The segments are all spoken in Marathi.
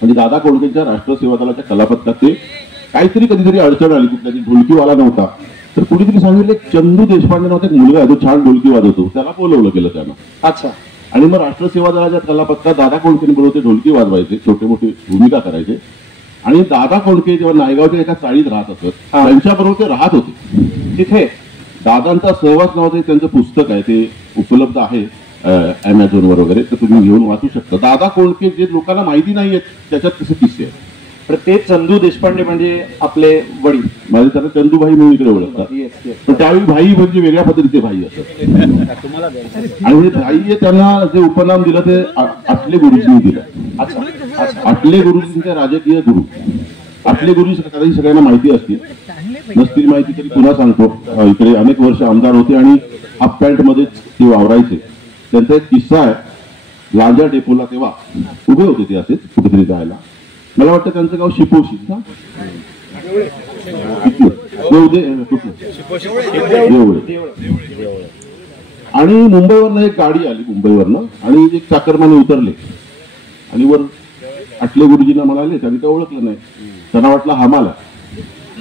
म्हणजे दादा कोंडकेंच्या राष्ट्रसेवा दलाच्या कलापथकात ते काहीतरी कधीतरी अडचण आली, कुठल्यातरी ढोलकीवाला नव्हता, तर कुणीतरी सांगितलं चंदू देशपांडे नावाचा एक मुलगा आहे, तो छान ढोलकी वाजवतो, त्याला बोलवलं गेलं त्यांना. अच्छा. आणि मग राष्ट्रसेवा दलाच्या कलापथकात दादा कोंडकेंबरोबर ते ढोलकी वाजवायचे, छोटे मोठे भूमिका करायचे. आणि दादा कोंडके जेव्हा नायगावच्या एका चाळीत राहत असत, त्यांच्याबरोबर ते राहत होते तिथे. दादांचा सहवास नावाचं त्यांचं पुस्तक आहे, ते उपलब्ध आहे अमेझॉनवर वगैरे, तर तुम्ही घेऊन वाचू शकता. दादा कोंडके जे लोकांना माहिती नाहीये त्याच्यात तसे किस्से आहेत. तर ते चंदू देशपांडे म्हणजे आपले वडील, माझे त्यांना चंदूभाई म्हणून इकडे ओळखतात, पण त्यावेळी भाई म्हणजे वेगळ्या पद्धतीचे भाई असतात. आणि म्हणजे भाई त्यांना जे उपनाम दिलं ते आटले गुरुजींनी दिलं. आटले गुरुजींचे राजकीय गुरु. आटले गुरुजी कदाचित सगळ्यांना माहिती असतील, नसतील माहिती तरी पुन्हा सांगतो. इकडे अनेक वर्ष आमदार होते आणि हाफ पॅन्ट मध्येच ते वावरायचे. त्यांचा एक किस्सा आहे, लांजा डेपोला तेव्हा उभे होते ते असेच कुठेतरी जायला. मला वाटतं त्यांचं गाव शिपोशी ना, आणि मुंबईवरनं एक गाडी आली मुंबईवरनं, आणि एक चाकरमाने उतरले आणि वर आटले गुरुजींना म्हणाले, त्यांनी काय ओळखलं नाही, त्यांना वाटलं हमाला,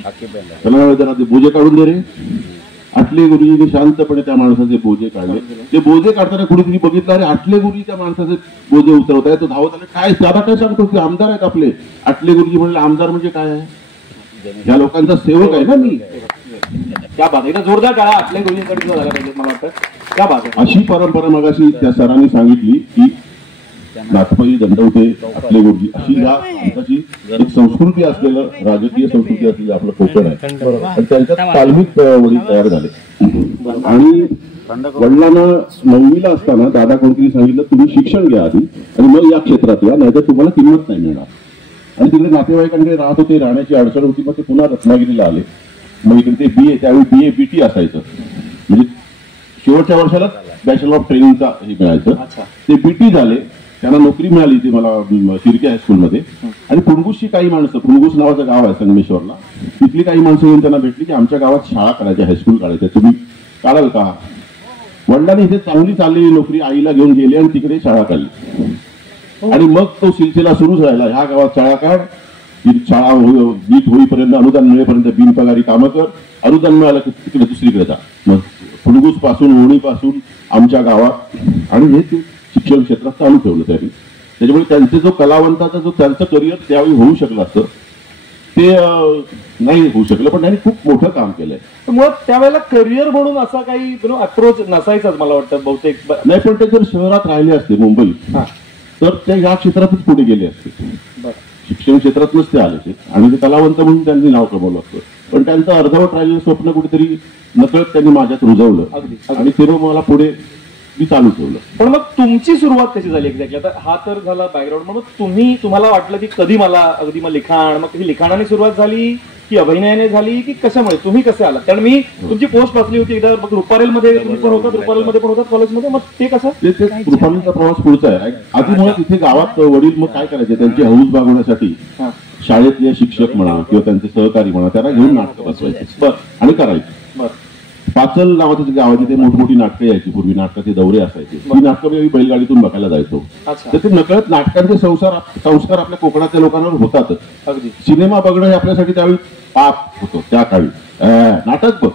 त्याला जरा ते बोजे काढून दे रे. आटले गुरुजींनी शांतपणे त्या माणसाचे बोजे काढले. ते बोजे काढताना कुणीतरी बघितलं, अरे आटले गुरुजी त्या माणसाचे बोजे उतरवत आहे. तो धावत आले, काय दादा काय सांगतो की आमदार आहेत आपले. आटले गुरुजी म्हणले, आमदार म्हणजे काय आहे, या लोकांचा सेवक आहे ना मी. त्या बाजूला जोरदार टाळा आटले गुरुजींकडे झाला पाहिजे मला वाटतं. त्या बाजू अशी परंपरा मगाशी त्या सरांनी सांगितली की नाथपाई दंडवते आटले गुरुजी, अशी या भारताची एक संस्कृती असलेलं, राजकीय संस्कृती असलेलं आपलं कोकण आहे. आणि त्यांच्यात तालमीत वडील तयार झाले. आणि वडिलांना 9वीला असताना दादा कोंडकेंनी सांगितलं, तुम्ही शिक्षण घ्या आधी आणि मग या क्षेत्रात या, नाहीतर तुम्हाला किंमत नाही मिळणार. आणि तिकडे नातेवाईकांकडे राहत होते, राहण्याची अडचण होती, मग ते पुन्हा रत्नागिरीला आले. मग इकडे ते BA, त्यावेळी BA BT असायचं, म्हणजे शेवटच्या वर्षाला बॅचलर ऑफ ट्रेनिंगचा हे मिळायचं. ते BT झाले, त्यांना नोकरी मिळाली ती मला शिर्के हायस्कूलमध्ये. आणि पुणगुसची काही माणसं, पुणगुस नावाचं गाव आहे संगमेश्वरला, तिथली काही माणसं येऊन त्यांना भेटली की आमच्या गावात शाळा करायची, हायस्कूल काढायचं, तुम्ही काढाल का. वडिलांनी इथे चांगली चाललेली नोकरी आईला घेऊन गेली आणि तिकडे शाळा काढली. आणि मग तो सिलसिला सुरू झाला, ह्या गावात शाळा काढ, शाळा नीट होईपर्यंत, अनुदान मिळेपर्यंत बिनपगारी कामं कर, अनुदान मिळालं की तिकडे दुसरीकडे जा. मग पुणगुस पासून, होळीपासून आमच्या गावात, आणि हे शिक्षण क्षेत्रात चालू ठेवलं त्यांनी. त्याच्यामुळे त्यांचे जो कलावंताचा जो त्यांचं करिअर त्यावेळी होऊ शकलं असतं ते नाही होऊ शकलं, पण त्यांनी खूप मोठं काम केलंय. मग त्यावेळेला करिअर म्हणून असा काही अप्रोच नसायचाच मला वाटतं बहुतेक. नाही, पण ते जर शहरात राहिले असते मुंबईत तर ते ह्या क्षेत्रातच पुढे गेले असते. शिक्षण क्षेत्रात नसते आले ते, आणि ते कलावंत म्हणून त्यांनी नाव कमवलं असतं. पण त्यांचं अर्धवट राहिलेलं स्वप्न कुठेतरी नकळत त्यांनी माझ्यात रुजवलं आणि ते मला पुढे मी चालू ठेवलं. पण मग तुमची सुरुवात कशी झाली एक्झॅक्टली? आता हा तर झाला बॅकग्राऊंड, मग तुम्हाला वाटलं की कधी मला अगदी मग लिखाण, मग कधी लिखाणाने सुरुवात झाली की अभिनयाने झाली की कशामुळे, तुम्ही कसे आलात? कारण मी तुमची पोस्ट वाचली होती एकदा, मग रुपारेलमध्ये तुम्ही पण होतात, रुपारेलमध्ये पण होतात कॉलेजमध्ये, मग ते कसं? रुपारेलचा प्रवास पुढचा आहे. आधी मुळात इथे गावात वडील मग काय करायचे, त्यांची हौस भागवण्यासाठी शाळेतले शिक्षक म्हणा किंवा त्यांचे सहकारी म्हणा त्यांना घेऊन नाटकं बसवायचे आणि करायचे. पाचल नावाचं गाव आहे, तिथे मोठमोठी नाटकं यायची पूर्वी, नाटकाचे दौरे असायचे. ती नाटकं मी बैलगाडीतून बघायला जायचो. तर ते नकळत नाटकांचे संस्कार आपल्या कोकणातल्या लोकांवर होतातच. अगदी सिनेमा बघणं हे आपल्यासाठी त्यावेळी पाप होतं त्या काळी. नाटक बघ,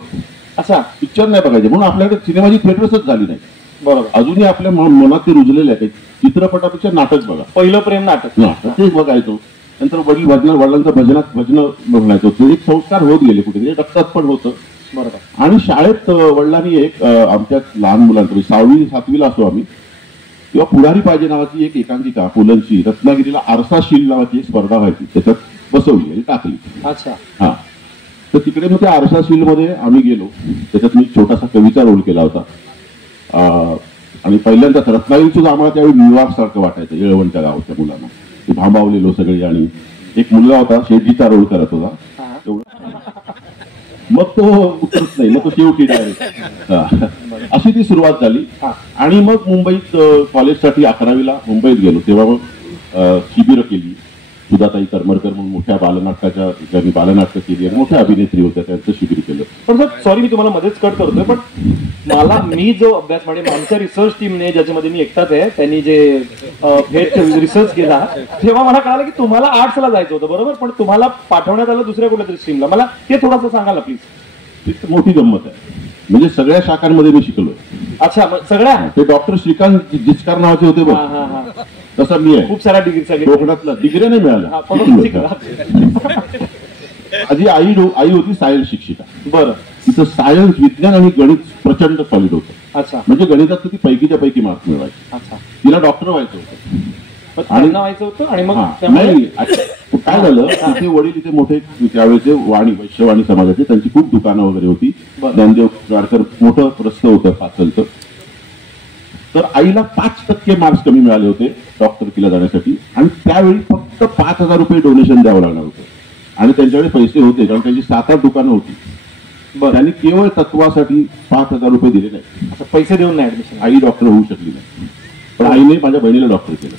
असा पिक्चर नाही बघायचे, म्हणून आपल्याकडे सिनेमाची थिएटर्सच झाली नाही. बरोबर, अजूनही आपल्या मनात ते रुजलेले आहे. चित्रपटापेक्षा नाटक बघा, पहिलं प्रेम नाटक तेच बघायचो. नंतर वडिलांचं भजन बघायचो. ते एक संस्कार होत गेले, कुठे रक्तात पण होतं. बरोबर. आणि शाळेत वडिलांनी एक आमच्या लहान मुलांकडे 6वी 7वीला असो आम्ही, किंवा पुढारी पाहिजे नावाची एक एकांकिका पुलंची रत्नागिरीला आरसाशील नावाची एक स्पर्धा व्हायची, त्याच्यात बसवली आणि टाकली. अच्छा. हा, तर तिकडे मग त्या आरसाशील मध्ये आम्ही गेलो. त्याच्यात मी छोटासा कवीचा रोल केला होता. आणि पहिल्यांदाच रत्नागिरी सुद्धा आम्हाला त्यावेळी न्यूयॉर्क सारखं वाटायचं येळवणच्या गावाच्या मुलांना. ते भांबावलेलो सगळे. आणि एक मुलगा होता शेठजीचा रोल करत होता. मग तो उतरत नाही, मग तो शेवटी डायरेक्ट. अशी ती सुरुवात झाली. आणि मग मुंबईत कॉलेजसाठी 11वीला मुंबईत गेलो. तेव्हा मग शिबिरं केली. सुधाताई करमरकर म्हणून मोठ्या बालनाटकाच्या, ज्यांनी बालनाटकं केली आणि मोठ्या अभिनेत्री होत्या, त्यांचं शिबिर केलं. पण सर सॉरी मी तुम्हाला मध्येच कट करतोय, पण मी जो अभ्यास म्हणजे आमच्या रिसर्च टीमने ज्याच्यामध्ये मी एकटाच आहे त्यांनी जे रिसर्च केला तेव्हा मला कळालं की तुम्हाला आर्ट्सला जायचं होतं बरोबर, पण तुम्हाला पाठवण्यात आलं दुसऱ्या कुठल्या तरी स्ट्रीमला. मला ते थोडंसं सांगाल प्लीज. ती मोठी गंमत आहे, म्हणजे सगळ्या शाखांमध्ये मी शिकलोय. अच्छा, सगळ्या ते डॉक्टर श्रीकांत जिचकार नावाचे होते बघ, तसा मी आहे. खूप साऱ्या डिग्री कोकणातला डिग्री नाही मिळाल्या. माझी आई होती सायन्स शिक्षिका. बरं. तिचं सायन्स, विज्ञान आणि गणित प्रचंड सॉलिड होतं. अच्छा. म्हणजे गणितात ती पैकीच्या पैकी मार्क्स मिळवायची. अच्छा. तिला डॉक्टर व्हायचं होतं आणि व्हायचं होतं आणि मग नाही काय झालं, तिथे वडील इथे मोठे त्यावेळेचे वैश्यवाणी समाजाचे, त्यांची खूप दुकानं वगैरे होती. ज्ञानदेव गाडकर मोठं रस्तं होतं पाचलचं. तर आईला 5% मार्क्स कमी मिळाले होते डॉक्टरकीला जाण्यासाठी, आणि त्यावेळी फक्त 5,000 रुपये डोनेशन द्यावं लागणार होतं. आणि त्यांच्याकडे पैसे होते कारण त्यांची 7-8 दुकानं होती. त्यांनी केवळ तत्वासाठी 5,000 रुपये दिले नाही. पैसे देऊन नाही ऍडमिशन. आई डॉक्टर होऊ शकली नाही, पण आईने माझ्या बहिणीला डॉक्टर केलं.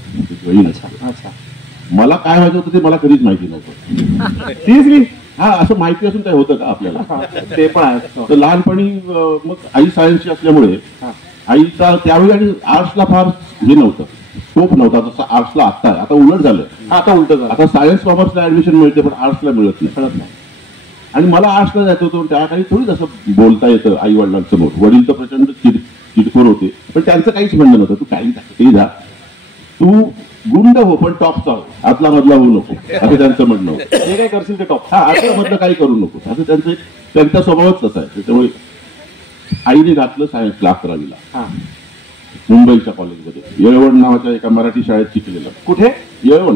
मला काय व्हायचं होतं ते मला कधीच माहिती नव्हतं. सिरियसली? हा, असं माहिती असून काय होतं का आपल्याला? ते पण आहे. तर लहानपणी मग आई सायन्सची असल्यामुळे आईचा त्यावेळी, आणि आर्ट्सला फार हे नव्हतं, स्कोप नव्हता जसं आर्ट्सला आता आहे. आता उलट झालं. आता उलट झालं. आता सायन्स कॉमर्सला ऍडमिशन मिळते पण आर्ट्सला मिळत नाही. आणि मला आर्ट्सला जायचं होतं, त्या काही थोडी असं बोलता येतं आई वडिलांसमोर. वडील तर प्रचंड चिडखोर होते, पण त्यांचं काहीच म्हणणं नव्हतं. तू काही ते जा, तू गुंड हो पण टॉपचा हो, आतला मधला होऊ नको, असं त्यांचं म्हणणं होतं. जे काय करशील ते टॉप. हा, आतला मधलं काही करू नको, असं त्यांचा स्वभावच तसा आहे. त्याच्यामुळे आईने घातलं सायन्सला 11वीला मुंबईच्या कॉलेजमध्ये, येळवण नावाच्या एका मराठी शाळेत शिकलेलं. कुठे? येळवण.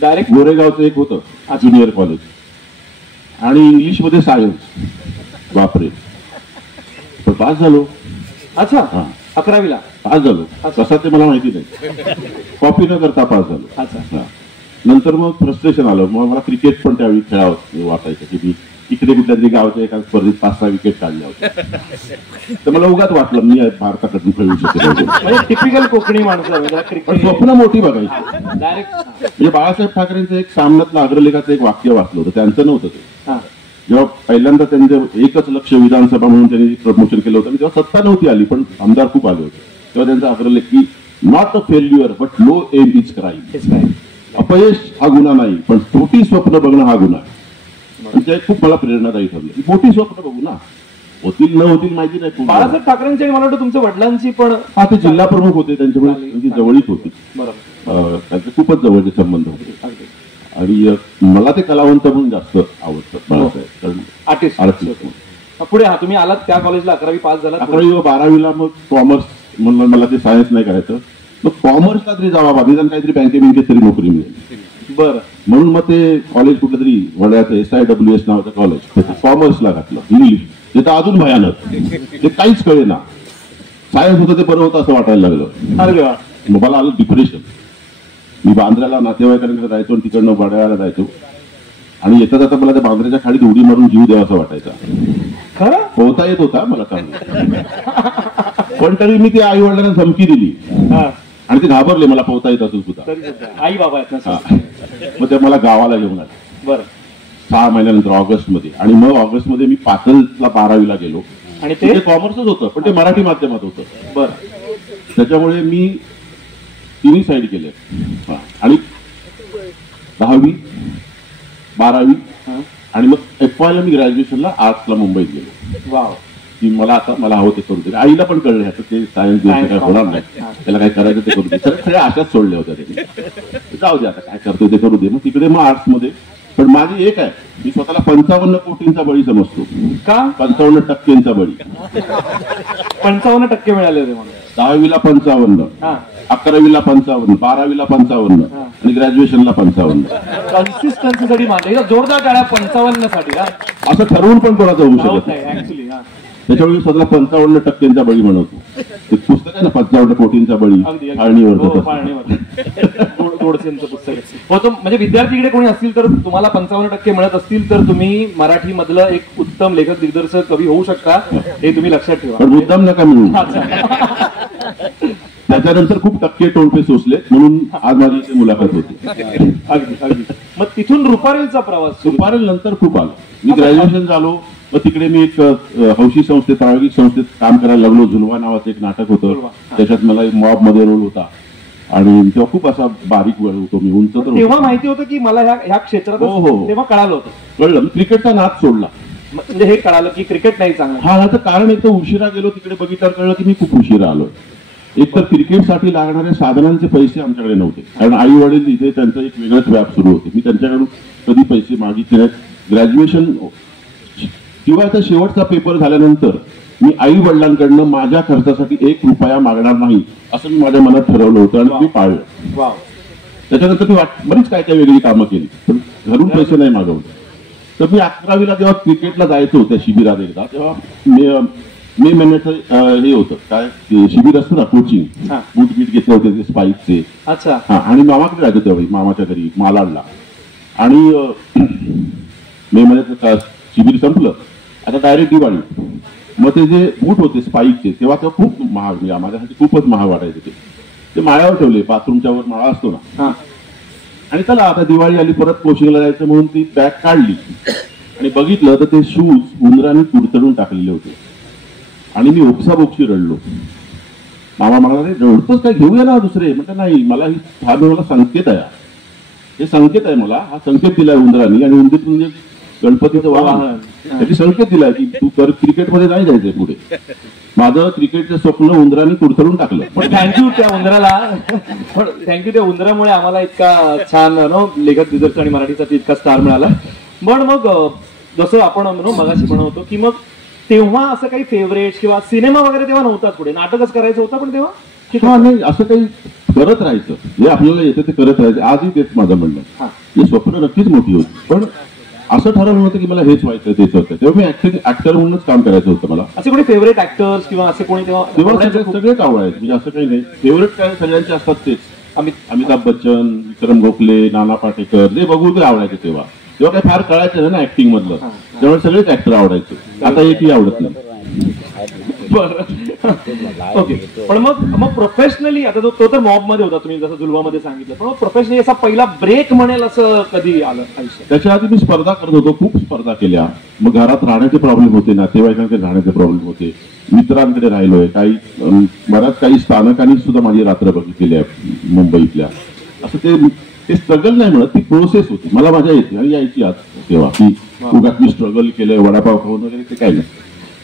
डायरेक्ट गोरेगावचं एक होतं ज्युनियर कॉलेज, आणि इंग्लिशमध्ये सायन्स. बापरे, पण पास झालो. अच्छा. 11वीला पास झालो. कसा ते मला माहिती नाही, कॉपी न करता पास झालो. अच्छा. नंतर मग फ्रस्ट्रेशन आलं. मग मला क्रिकेट पण त्यावेळी खेळावं वाटायचं की मी इकडे कुठल्या तरी गावच्या एका स्पर्धेत 5-6 विकेट काढल्या होत्या. तर मला उगाच वाटलं मी भारताकडून खेळू शकेल. टिपिकल कोकणी माणसं. स्वप्न मोठी बघायची. म्हणजे बाळासाहेब ठाकरेंचं एक सामन्यातलं अग्रलेखाचं एक वाक्य वाचलं होतं, त्यांचं नव्हतं ते. जेव्हा पहिल्यांदा त्यांचं एकच लक्ष विधानसभा म्हणून त्यांनी प्रमोशन केलं होतं, तेव्हा सत्ता नव्हती आली पण आमदार खूप आले होते. तेव्हा त्यांचा अग्रलेख की not a failure but low aim is crime. अपयश हा गुन्हा नाही पण छोटी स्वप्न बघणं हा गुन्हा आहे. आणि ते खूप मला प्रेरणादायी ठरलं. मोठी स्वप्न बघू ना, होतील न होतील माहिती नाही. बाळासाहेब ठाकरेंची मला वाटतं तुमच्या वडिलांची पण. हा, ते जिल्हा प्रमुख होते, त्यांच्यामुळे त्यांची जवळीक होती. बरोबर. त्यांचे खूपच जवळचे संबंध होते. आणि मला ते कलावंत म्हणून जास्त आवडतं बाळासाहेब, कारण आर्टिस्ट. पुढे तुम्ही आलात त्या कॉलेजला 11वी पास झाला. 11वी व 12वीला मग कॉमर्स म्हणून मला ते सायन्स नाही करायचं. मग कॉमर्सला तरी जावा, बाबा काहीतरी बँकेत तरी नोकरी मिळेल. बरं. म्हणून मग ते कॉलेज कुठलं तरी वड्याचं SIWS नावाचं कॉलेज, कॉमर्सला घातलं. इंग्लिश ते तर अजून भयानक, ते काहीच कळेना. सायन्स होतं ते बरं होतं असं वाटायला लागलं. मग मला आलं डिप्रेशन. मी बांद्र्याला नातेवाईकांकडे जायचो आणि तिकडनं वड्याला जायचो, आणि येता जाता मला त्या बांद्र्याच्या खाडीत उडी मारून जीव द्यावा असं वाटायचा. खरं पोहता येत होता मला चांगलं, पण तरी मी त्या आई वडिलांना धमकी दिली आणि ते घाबरले मला पोहता येत असून सुद्धा. आई बाबा मग ते मला गावाला घेऊन आले. बरं. 6 महिन्यानंतर ऑगस्टमध्ये. आणि मग ऑगस्टमध्ये मी पाचलला 12वीला गेलो, आणि ते कॉमर्सच होतं पण ते मराठी माध्यमात होतं. बरं. त्याच्यामुळे मी तिन्ही साईड केले. आणि 10वी 12वी आणि मग FY ला मी ग्रॅज्युएशनला आर्ट्सला मुंबईत गेलो. वाव. की मला हवं ते करू दे. आईला पण कळलं ह्याचं ते सायन्स काय होणार नाही, त्याला काय करायचं ते करू दे. सगळ्या आशाच सोडल्या होत्या त्यांनी. जाऊ दे आता काय करतोय ते करू दे. मग तिकडे मग आर्ट्समध्ये. पण माझी एक आहे, मी स्वतःला 55 कोटींचा बळी समजतो. का? 55% बळी. 55% मिळाले होते म्हणून. 10वीला 55, 11वीला 55, 12वीला 55 आणि ग्रॅज्युएशनला 55. कन्सिस्टन्सीसाठी मानले जोरदार टाळ्या 55 साठी. असं ठरवून पण कोणाचं होऊ शकत नाही ऍक्च्युली. त्याच्यामुळे स्वतःला 55% बळी म्हणवतो. ते पुस्तक आहे ना 55 कोटींचा बळी, फाळणीवर. गोडसेंचं पुस्तक होतं. म्हणजे विद्यार्थीकडे कोणी असतील तर तुम्हाला 55% मिळत असतील तर तुम्ही मराठी मधलं एक उत्तम लेखक दिग्दर्शक कवी होऊ शकता, हे तुम्ही लक्षात ठेवा. पण मुद्दाम नका मिळू. त्याच्यानंतर खूप टक्के टोळपे सोसले म्हणून आज माझी इथे मुलाखत होती. अगदी अगदी. मग तिथून रुपारेलचा प्रवास. रुपारेल नंतर खूप आलो. मी ग्रॅज्युएशन झालो मग तिकडे मी एक हौशी संस्थेत, प्रायोगिक संस्थेत काम करायला लागलो. झुलवा नावाचं एक नाटक होतं, त्याच्यात मला एक मॉब मध्ये रोल होता आणि तेव्हा खूप असा बारीक वेळ होतो मी, उंच तर तेव्हा माहिती होतं की मला ह्या क्षेत्रात, तेव्हा कळालं होतं? कळलं, मी क्रिकेटचा नाद सोडला. म्हणजे हे कळालं की क्रिकेट नाही चांगलं. हा, याचं कारण एक तर उशिरा गेलो तिकडे, बघितल्यावर कळलं की मी खूप उशिरा आलो. एक तर क्रिकेटसाठी लागणाऱ्या साधनांचे पैसे आमच्याकडे नव्हते, कारण आई वडील इथे त्यांचं एक वेगळंच व्याप सुरू होते. मी त्यांच्याकडून कधी पैसे मागितले नाहीत. ग्रॅज्युएशन किंवा त्या शेवटचा पेपर झाल्यानंतर मी आई वडिलांकडनं माझ्या खर्चासाठी 1 रुपया मागणार नाही असं मी माझ्या मनात ठरवलं होतं आणि मी पाळलं. त्याच्यानंतर मी बरीच काय काय वेगळी कामं केली, पण घरून पैसे नाही मागवले. तर मी 11वीला जेव्हा क्रिकेटला जायचो त्या शिबिरात एकदा, तेव्हा मे महिन्याचं हे होतं काय शिबिर असतं ना, कोचिंग, बूट बीट घेतले होते ते स्पाईकचे. अच्छा. हा, आणि मामाकडे राहायचो तेव्हा, मामाच्या घरी मालाडला. आणि मे महिन्याचं शिबिर संपलं, आता डायरेक्ट दिवाळी. मग ते जे बूट होते स्पाईकचे तेव्हा खूप महाग, म्हणजे माझ्यासाठी खूपच महाग वाटायचे. ते माळ्यावर ठेवले, बाथरूमच्या वर माळा असतो ना. आणि चला आता दिवाळी आली, परत कोचिंगला जायचं म्हणून ती बॅग काढली आणि बघितलं तर ते शूज उंदराने कुरतडून टाकलेले होते. आणि मी ओक्साबोक्षी रडलो. मामा म्हणाले, रडतोच काय, घेऊया ना दुसरे. म्हटलं नाही, हा मला संकेत आहे, हे संकेत आहे मला, हा संकेत दिलाय उंदराने. आणि उंदीर म्हणजे गणपतीचं वाहन, त्याची संकेत दिलाय की तू क्रिकेटमध्ये नाही जायचंय पुढे. माझं क्रिकेटचं स्वप्न उंदराने कुरतडून टाकलं. पण थँक्यू त्या उंदराला, पण थँक्यू त्या उंदरामुळे आम्हाला इतका छान लेखक दिग्दर्शक आणि मराठीसाठी इतका स्टार मिळाला. पण मग जसं आपण मगाशी म्हणतो की मग तेव्हा असं काही फेवरेट किंवा सिनेमा वगैरे तेव्हा नव्हताच, पुढे नाटकच करायचं होतं. पण तेव्हा नाही, असं काही करत राहायचं, जे आपल्याला येतं ते करत राहायचं. आजही तेच माझं म्हणणं, हे स्वप्न नक्कीच मोठी होती, पण असं ठरवलं होतं की मला हेच व्हायचं तेच होतं. तेव्हा मी ऍक्टर म्हणूनच काम करायचं होतं मला. असे कोणी फेवरेट ऍक्टर्स किंवा असे कोणी तेव्हा सगळेच आवडायचे, म्हणजे असं काही नाही. फेवरेट काय सगळ्यांचे असतात तेच. अमिताभ बच्चन, विक्रम गोखले, नाना पाटेकर, जे बघू ते आवडायचे. तेव्हा काही फार कळायचं ना ऍक्टिंग मधलं, त्यामुळे सगळेच ऍक्टर आवडायचे. आता एकही आवडत नाही. ओके. पण मग प्रोफेशनली आता तो तर मॉब मध्ये होता, तुम्ही जसं झुलवामध्ये सांगितलं, पण प्रोफेशनली असा पहिला ब्रेक म्हणेल असं कधी आलं आयुष्यात? त्याच्या आधी मी स्पर्धा करत होतो, खूप स्पर्धा केल्या. मग घरात राहण्याचे प्रॉब्लेम होते, नातेवाईकांकडे राहण्याचे प्रॉब्लेम होते, मित्रांकडे राहिलोय, काही स्थानकांनी सुद्धा माझी रात्र बघितलेली आहे मुंबईतल्या. असं ते स्ट्रगल नाही म्हणत, ती प्रोसेस होती. मला मजा येते आणि यायची आज तेव्हा की उगाच मी स्ट्रगल केलंय, वडापाव खाऊन वगैरे, ते काय नाही,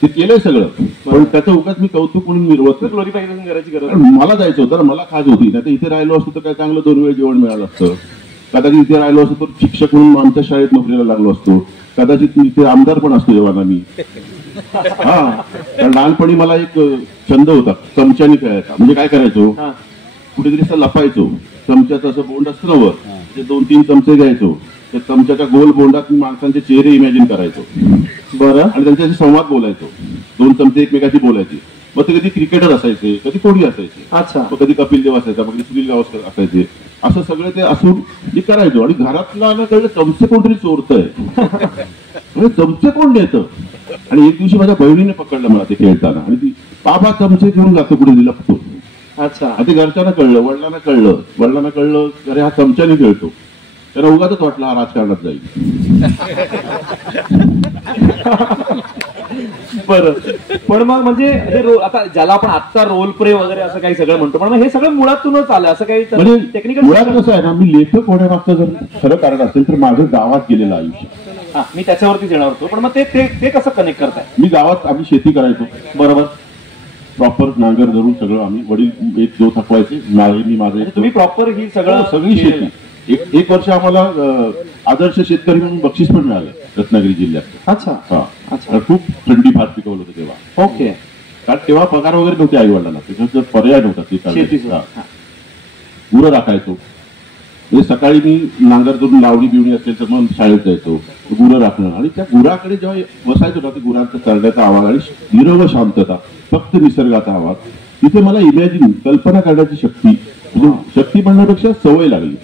ते केलंय सगळं. पण त्याचं उगाच मी कौतुक म्हणून मिरवत ग्लोरीफिकेशन करायची गरज. मला जायचं होतं, मला खाज होती. नाही तर इथे राहिलो असतो तर काय चांगलं 2 वेळ जेवण मिळालं असतं. कदाचित इथे राहिलो असतो तर शिक्षक म्हणून आमच्या शाळेत नोकरीला लागलो असतो. कदाचित मी इथे आमदार पण असतो जेव्हा मी. कारण लहानपणी मला एक छंद होता चमच्याने खेळायचा. म्हणजे काय करायचो, कुठेतरी असं लपायचो, चमच्याचं असं बोंड असतं ना वर, ते 2-3 चमचे घ्यायचो, त्या चमच्याच्या गोल बोंडात मी माणसांचे चेहरे इमॅजिन करायचो. बरं. आणि त्यांच्याशी संवाद बोलायचो, 2 चमचे एकमेकाशी बोलायचे. मग ते कधी क्रिकेटर असायचे, कधी कोणी असायचे. अच्छा. मग कधी कपिल देव असायचा, मग कधी सुनील गावस्कर असायचे. असं सगळं ते असून मी करायचो. आणि घरातला ना कळलं चमचे कोणतरी चोरतंय, म्हणजे चमचे कोण देतं. आणि एक दिवशी माझ्या बहिणीने पकडलं मला ते खेळताना, आणि ती बाबा चमचे घेऊन जातो कुठे लपतो. अच्छा. ते घरच्यांना कळलं, वडिलांना कळलं अरे हा चमच्याने खेळतो. त्याला उगाच वाटलं हा राजकारणात जाईल. बरं. पण मग म्हणजे आता ज्याला आपण आत्ता रोल प्ले वगैरे असं काही सगळं म्हणतो, पण हे सगळं मुळातूनच आलं असं काही म्हणजे टेक्निकल. मुळात कसं आहे ना, मी लेखक होण्यामागचं जर खरं कारण असेल तर माझं गावात गेलेलं आयुष्य. मी त्याच्यावरतीच येणार होतो. पण मग ते कसं कनेक्ट करताय? मी गावात आम्ही शेती करायचो. बरोबर. प्रॉपर नांगर धरून सगळं आम्ही, वडील एक जो थकवायचे, मी माझं. तुम्ही प्रॉपर ही सगळी शेती. एक वर्ष आम्हाला आदर्श शेतकरी म्हणून बक्षीस पण मिळालं रत्नागिरी जिल्ह्यात. अच्छा. हा, खूप थंडी फार पिकवलं होतं तेव्हा. ओके. कारण तेव्हा पगार वगैरे नव्हते आई वडिलांना, त्याच्यात पर्याय नव्हता. गुरं राखायचो. म्हणजे सकाळी मी नांगर धरून लावणी बिवणी असेल तर मग शाळेत जायचो, गुरं राखणं. आणि त्या गुराकडे जेव्हा बसायचो ना, ते गुरांचा चरण्याचा आवाज आणि निरव शांतता, फक्त निसर्गाचा आवाज, तिथे मला इमॅजिन, कल्पना करण्याची शक्ती म्हणण्यापेक्षा सवय लागली.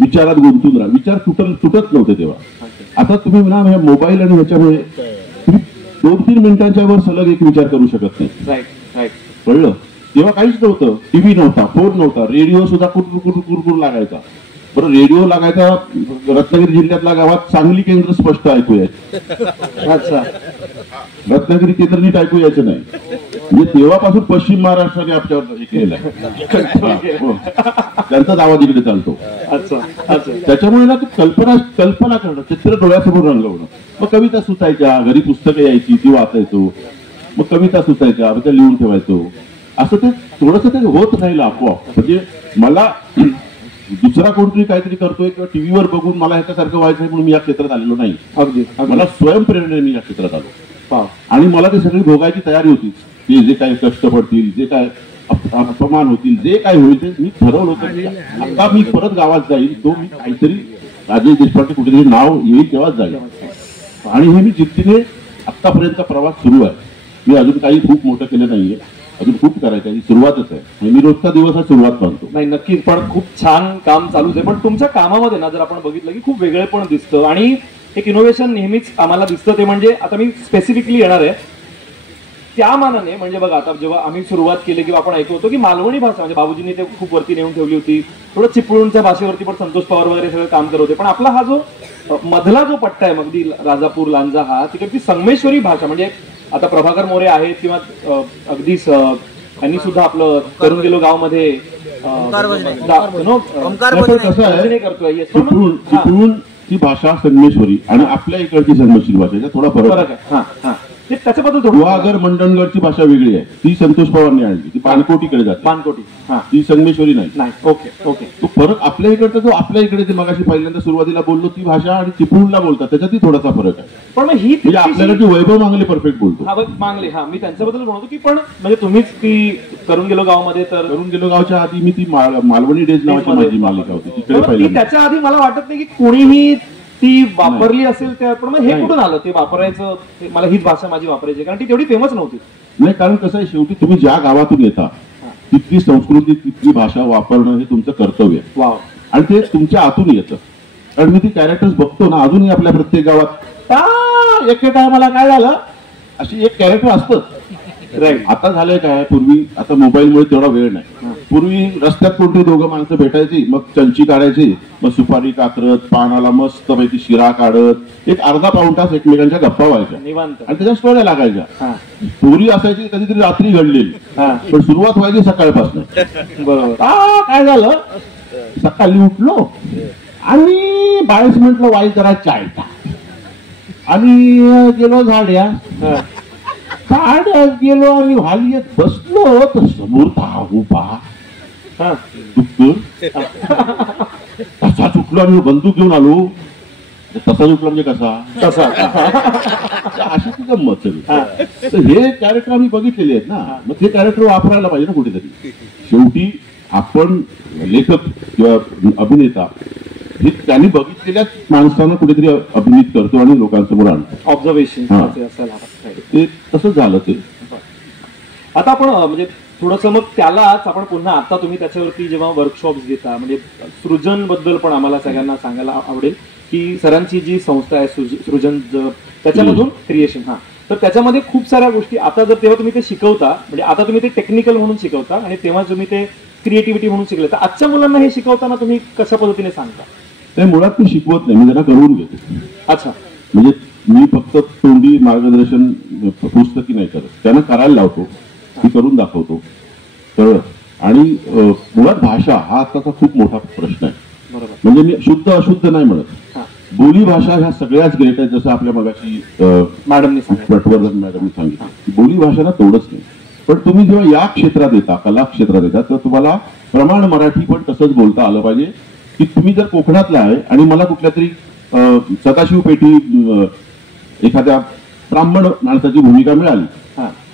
विचारात गुंतून राहा. विचार तुटत नव्हते तेव्हा. आता तुम्ही म्हणा मोबाईल आणि ह्याच्यामुळे 2-3 मिनिटांच्या वर सलग एक विचार करू शकत नाही. कळलं? तेव्हा काहीच नव्हतं. टीव्ही नव्हता, फोन नव्हता, रेडिओ सुद्धा कुरकुर लागायचा. बरं, रेडिओ लागायचा रत्नागिरी जिल्ह्यातल्या गावात सांगली केंद्र स्पष्ट ऐकूया. अच्छा. रत्नागिरी केंद्र नीट ऐकू यायचं नाही. म्हणजे तेव्हापासून पश्चिम महाराष्ट्राने आमच्यावर हे केलेलं आहे. हो. त्यांचाच आवाज इकडे चालतो. त्याच्यामुळे ना कल्पना करणं, चित्र डोळ्यासमोर रंगवणं. मग कविता सुचायच्या, घरी पुस्तकं यायची, ती वाचायचो. मग कविता सुचायच्या, मग त्या लिहून ठेवायचो. असं ते थोडंसं ते होत राहिलं आपोआप. म्हणजे मला दुसरा कोणतरी काहीतरी करतोय किंवा टीव्हीवर बघून मला ह्याच्यासारखं व्हायचं म्हणून मी या क्षेत्रात आलेलो नाही. अगदी मला स्वयंप्रेरणेने मी या क्षेत्रात आलो. आणि मला ते सगळी भोगायची तयारी होती. की जे काही कष्ट पडतील, जे काय अपमान होतील, जे काय होईल ते मी ठरवलं होतं की आता मी परत गावात जाईल, तो मी काहीतरी राजेश देशपांडे कुठेतरी नाव येईल तेव्हाच जाईल. आणि हे मी जिद्दीने आतापर्यंतचा प्रवास सुरू आहे. मी अजून काही खूप मोठं केलं नाहीये, अजून खूप करायचं आहे, सुरुवातच आहे. मी रोजचा दिवस हा सुरुवात मानतो. नाही, नक्कीच. पण खूप छान काम चालूच आहे. पण तुमच्या कामामध्ये ना जर आपण बघितलं की खूप वेगळे पण दिसतं आणि एक इनोव्हेशन नेहमीच आम्हाला दिसतं. ते म्हणजे आता मी स्पेसिफिकली येणार आहे त्या मानाने. म्हणजे बघा, आता जेव्हा आम्ही सुरुवात केली किंवा आपण ऐकतो होतो की मालवणी भाषा म्हणजे बाबूजींनी ते खूप वरती नेऊन ठेवली होती. थोडं चिपळूणच्या भाषेवरती पण संतोष पवार वगैरे सगळं काम करत होते. पण आपला हा जो मधला जो पट्टा आहे, अगदी राजापूर लांजा, हा तिकडची संगमेश्वरी भाषा म्हणजे आता प्रभाकर मोरे आहेत किंवा अगदी यांनी सुद्धा आपलं करून गेलो गाव मध्ये चिपळूण ती भाषा संगमेश्वरी आणि आपल्या इकडची संगमेश्वरी भाषा थोडा फरक आहे. त्याच्याबद्दल गुहागर मंडणगडची भाषा वेगळी आहे. ती संतोष पवारने आणली. ती पानकोटीकडे जाते. पानकोटी, ती संगमेश्वरी नाही. Okay okay. तो फरक आपल्या इकडचा जो आपल्या इकडे ते मगाशी पहिल्यांदा सुरुवातीला बोललो ती भाषा आणि चिपळूणला बोलतात त्याच्यातही थोडासा फरक आहे. पण मग ही म्हणजे आपल्याकडे वैभव मांगले परफेक्ट बोलतो. मांगले, मी त्यांच्याबद्दल म्हणतो की पण म्हणजे तुम्हीच ती करून गेलो गावमध्ये, तर करून गेलो गावच्या आधी मी ती मालवणी डेज नावाची माझी मालिका होती तिकडे पहिली. त्याच्या आधी मला वाटत नाही की कोणीही ती वापरली असेल. त्या पण मग हे कुठून आलं ते वापरायचं, मला हीच भाषा माझी वापरायची, कारण ती तेवढी फेमस नव्हती. नाही, कारण कसं आहे, शेवटी तुम्ही ज्या गावातून येता तिथली संस्कृती, तिथली भाषा वापरणं हे तुमचं कर्तव्य आहे. आणि ते तुमच्या आतून येतं. कारण मी ती कॅरेक्टर्स बघतो ना अजूनही आपल्या प्रत्येक गावात. एके टायमाला काय झालं, अशी एक कॅरेक्टर असतं. राईट. आता झालंय काय, पूर्वी आता मोबाईलमुळे तेवढा वेळ नाही. पूर्वी रस्त्यात कोणती दोघं माणसं भेटायची, मग चंची काढायची, मग सुपारी कात्रत, पानाला मस्त पैकी शिरा काढत एक अर्धा पाऊण तास एकमेकांच्या गप्पा व्हायच्या आणि त्याच्या स्टोऱ्या लागायच्या. स्टोरी असायची कधीतरी रात्री घडलेली, पण सुरुवात व्हायची सकाळपासून. बरोबर. काय झालं, सकाळी उठलो आणि 22 मिनिटला वाई जरा चाय आणि गेलो झाड्या गेलो आणि वालियत बसलो तर समोर उभा तसाच उठलो आणि बंदूक घेऊन आलो. तसाच उठलो म्हणजे कसा अशी ती गंमत सगळी. तर हे कॅरेक्टर आम्ही बघितलेले आहेत ना, मग ते कॅरेक्टर वापरायला पाहिजे ना कुठेतरी. शेवटी आपण लेखक किंवा अभिनेता हे त्यांनी बघितलेल्या माणसांना कुठेतरी अभिनीत करतो आणि लोकांसमोर आणतो. ऑब्झर्वेशन ते तसंच झालं. ते आता आपण म्हणजे थोडस मग त्यालाच आपण पुन्हा आता तुम्ही त्याच्यावरती जेव्हा वर्कशॉप्स घेता, म्हणजे सृजन बद्दल पण आम्हाला सगळ्यांना सांगायला आवडेल की सरांची जी संस्था आहे सृजन, त्याच्यामधून क्रिएशन, तर त्याच्यामध्ये खूप साऱ्या गोष्टी आता जर तेव्हा तुम्ही ते शिकवता, म्हणजे आता तुम्ही ते टेक्निकल म्हणून शिकवता आणि तेव्हा तुम्ही ते क्रिएटिव्हिटी म्हणून शिकले, तर आजच्या मुलांना हे शिकवताना तुम्ही कशा पद्धतीने सांगता? ते मुळात मी शिकवत नाही, मी त्यांना करून घेतो. अच्छा. म्हणजे मी फक्त तोंडी मार्गदर्शन पुस्तकी नाही करत, त्यांना करायला लावतो, मी करून दाखवतो. तर आणि मुळात भाषा हा आताचा खूप मोठा प्रश्न आहे. बरोबर. म्हणजे मी शुद्ध अशुद्ध नाही म्हणत, बोली भाषा ह्या सगळ्याच ग्रेट आहेत. जसं आपल्या मगाशी मॅडमनी सांगितलं, बोली भाषेला तोडच नाही. पण तुम्ही जेव्हा या क्षेत्रात येता, कला क्षेत्रात येता, तर तुम्हाला प्रमाण मराठी पण तसंच बोलता आलं पाहिजे. की तुम्ही जर कोकणातला आहे आणि मला कुठल्या तरी सदाशिव पेठी एखाद्या ब्राह्मण माणसाची भूमिका मिळाली,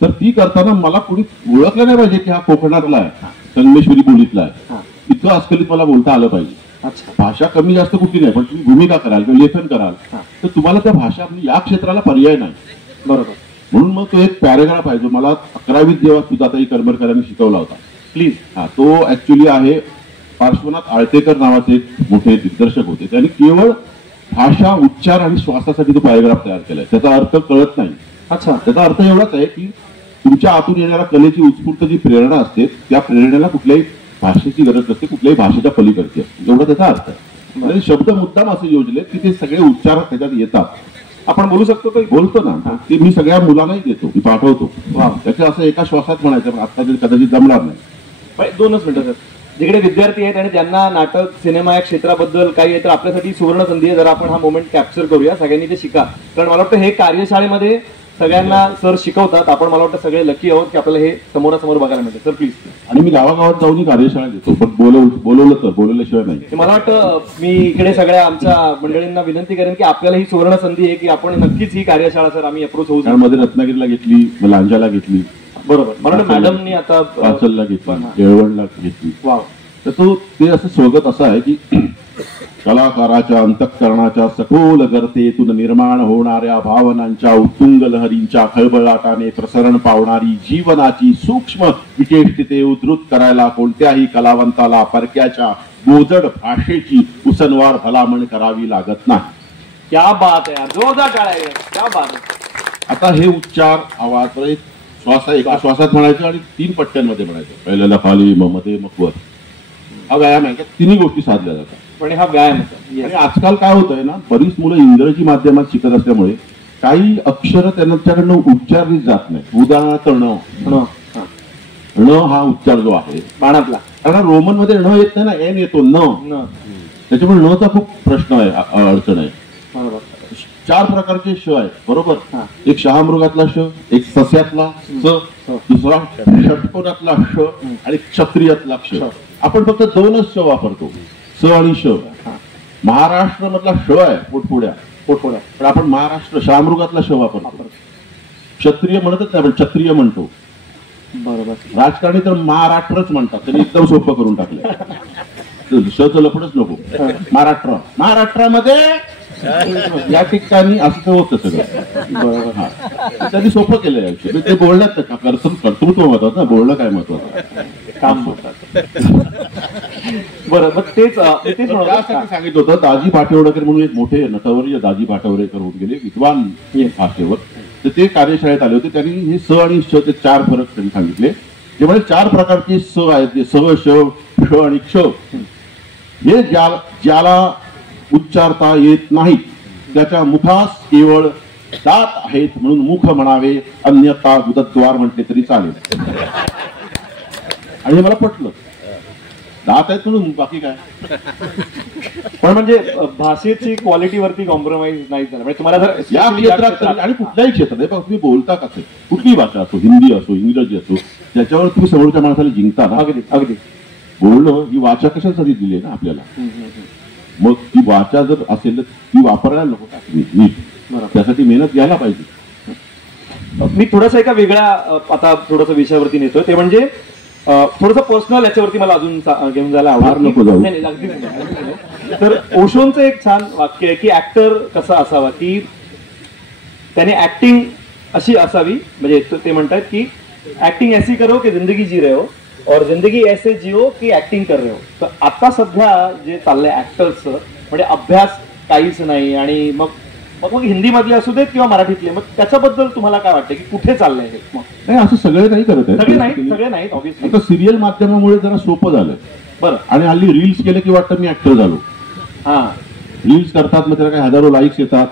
तर ती करताना मला कोणी ओळखलं नाही पाहिजे की हा कोकणातला आहे, संगमेश्वरी बोलीतला आहे. इतकं अस्खलित मला बोलता आलं पाहिजे. भाषा कमी जास्त कुठली नाही, पण तुम्ही भूमिका कराल किंवा लेखन कराल तर तुम्हाला त्या भाषा या क्षेत्राला पर्याय नाही. बरोबर. म्हणून मग तो एक पॅरेग्राफ आहे जो मला 11वीत जेव्हा सुजाताई करमरकरांनी शिकवला होता. प्लीज. तो ऍक्च्युली आहे पार्श्वनाथ आळतेकर नावाचे एक मोठे दिग्दर्शक होते. त्यांनी केवळ भाषा, उच्चार आणि श्वासासाठी तो पॅरेग्राफ तयार केलाय. त्याचा अर्थ कळत नाही. अच्छा. त्याचा अर्थ एवढाच आहे की तुमच्या आतून येणाऱ्या कलेची उत्स्फूर्त जी प्रेरणा असते त्या प्रेरणेला कुठल्याही भाषेची गरज नसते, कुठल्याही भाषेच्या पलीकडची असते, एवढा त्याचा अर्थ आहे. म्हणजे शब्द मुद्दाम असे योजले की ते सगळे उच्चार त्याच्यात येतात आपण बोलू शकतो का? बोलतो ना, ते मी सगळ्या मुलांनाही देतो, मी पाठवतो. त्याचं असं एका श्वासात म्हणायचं, आता तरी कदाचित जमणार नाही. 2च मिनिटं सर. जिकडे विद्यार्थी आहेत आणि त्यांना नाटक सिनेमा या क्षेत्राबद्दल काही आहे तर आपल्यासाठी सुवर्ण संधी आहे. जर आपण हा मोमेंट कॅप्चर करूया, सगळ्यांनी ते शिका. कारण मला वाटतं हे कार्यशाळेमध्ये सगळ्यांना सर शिकवतात. आपण मला वाटतं सगळे लकी आहोत की आपल्याला हे समोरासमोर बघायला मिळतं. Sir please. आणि मी गावागावात जाऊन कार्यशाळा देतो, पण बोलवलं तर, बोलवल्याशिवाय नाही. मला वाटतं मी इकडे सगळ्या आमच्या मंडळींना विनंती करेन की आपल्याला ही सुवर्ण संधी आहे की आपण नक्कीच ही कार्यशाळा सर आम्ही अप्रोच होऊ. मध्ये रत्नागिरीला घेतली, लांजाला घेतली, बरोबर. मला वाटतं मॅडमनी आता पाचलला घेतली, येळवणला घेतली. वाव. तर तो ते असं स्वागत असं आहे की कलाकाराच्या अंतःकरणाच्या सखोल गर्तेतून निर्माण होणाऱ्या भावनांच्या उत्तुंग लहरींच्या खळबळाटाने प्रसरण पावणारी जीवनाची सूक्ष्म विचेष्टिते उद्धृत करायला कोणत्याही कलावंताला परक्याच्या बोजड भाषेची उसनवार भलामण करावी लागत नाही. क्या बात आहे, जोरदार टाळ्या. क्या बात आहे. आता हे उच्चार आवाज एका श्वासात म्हणायचं आणि 3 पट्ट्यांमध्ये म्हणायचं. पहिल्याला खाली, मग मध्ये, मग वर. हा व्यायाम आहे का? तिन्ही गोष्टी साधल्या जातात. पण हा व्यायाम आणि आजकाल काय होत आहे ना, बरीच मुलं इंग्रजी माध्यमात शिकत असल्यामुळे काही अक्षर त्यांच्याकडनं उच्चारली जात नाही. उदाहरणार्थ ण हा उच्चार जो आहे बाणातला, कारण रोमन मध्ये ण येत नाही ना, एन येतो न. त्याच्यामुळे णचा खूप प्रश्न आहे, अडचण आहे. 4 प्रकारचे श आहे, बरोबर. एक शहामृगातला श, एक सस्यातला स, दुसरा षटकोनातला श आणि क्षत्रियातला क्ष. आपण फक्त 2च श वापरतो, स आणि श. महाराष्ट्र मधला श आहे पोटपुड्या, पण आपण महाराष्ट्र शहामृगातला श वापरतो. क्षत्रिय म्हणतच नाही, आपण क्षत्रिय म्हणतो. बरोबर. राजकारणी तर महाराष्ट्रच म्हणतात, त्यांनी एकदम सोपं करून टाकलं. शचं लपडच नको. महाराष्ट्रामध्ये या ठिकाणी असं होतं सगळं. बरोबर. हा, त्यांनी सोपं केलंय. ते बोलण्यात कर्तृत्व महत्वाचं ना, बोलणं काय महत्वाचं, काम महत्वाचं. बरं, मग तेच सांगितलं होतं. दाजी पाटवडेकर म्हणून एक मोठे नटवर्य दाजी पाटवडेकर होऊन गेले, विद्वान भाषेवर. तर ते कार्यशाळेत आले होते. त्यांनी हे स आणि श ते 4 फरक त्यांनी सांगितले. जे म्हणजे 4 प्रकारचे स आहेत, ते स, श, ष आणि क्ष. हे ज्याला उच्चारता येत नाही त्याच्या मुखास केवळ दात आहेत म्हणून मुख म्हणावे, अन्यथा उदद्वार म्हटले तरी चालेल. आणि हे मला पटलं. दात आहेत म्हणून बाकी काय. पण म्हणजे भाषेची क्वालिटीवरती कॉम्प्रोमाइज नाही झालं. म्हणजे तुम्हाला जर या क्षेत्रात आणि कुठल्याही क्षेत्रात आहे, तुम्ही बोलता कसं, कुठलीही भाषा असो, हिंदी असो, इंग्रजी असो, त्याच्यावर तुम्ही समोरच्या माणसाला जिंकता ना. अगदी बोलणं ही वाचा कशासाठी दिली आहे ना आपल्याला. मग ती वाचा जर असेल तर ती वापरायला नको का नीट. त्यासाठी मेहनत घ्यायला पाहिजे. मी थोडासा एका वेगळ्या आता थोडस विषयावरती नेतोय, ते म्हणजे थोडंसं पर्सनल याच्यावरती मला अजून घेऊन जायला आवडतं. तर ओशोंचं एक छान वाक्य आहे की ऍक्टर कसा असावा, की त्याने ऍक्टिंग अशी असावी, म्हणजे ते म्हणतात की ऍक्टिंग ऐसी करो की जिंदगी जी रहे हो और जिंदगी ऐसे जिओ की ऍक्टिंग कर रहे हो. तर आता सध्या जे चाललंय ऍक्टर्सचं, म्हणजे अभ्यास काहीच नाही. आणि मग हिंदी मधले असू देत किंवा मराठीतले, मग त्याच्याबद्दल तुम्हाला काय वाटतं की कुठे चाललंय हे? नाही, असं सगळे नाही करत आहे. सगळे नाहीत ऑब्व्हियसली. आता सिरियल माध्यमामुळे जरा सोपं झालंय. बरं. आणि हल्ली रील्स केले की वाटतं मी ऍक्टर झालो. रील्स करतात, मग त्याला काही हजारो लाईक्स येतात,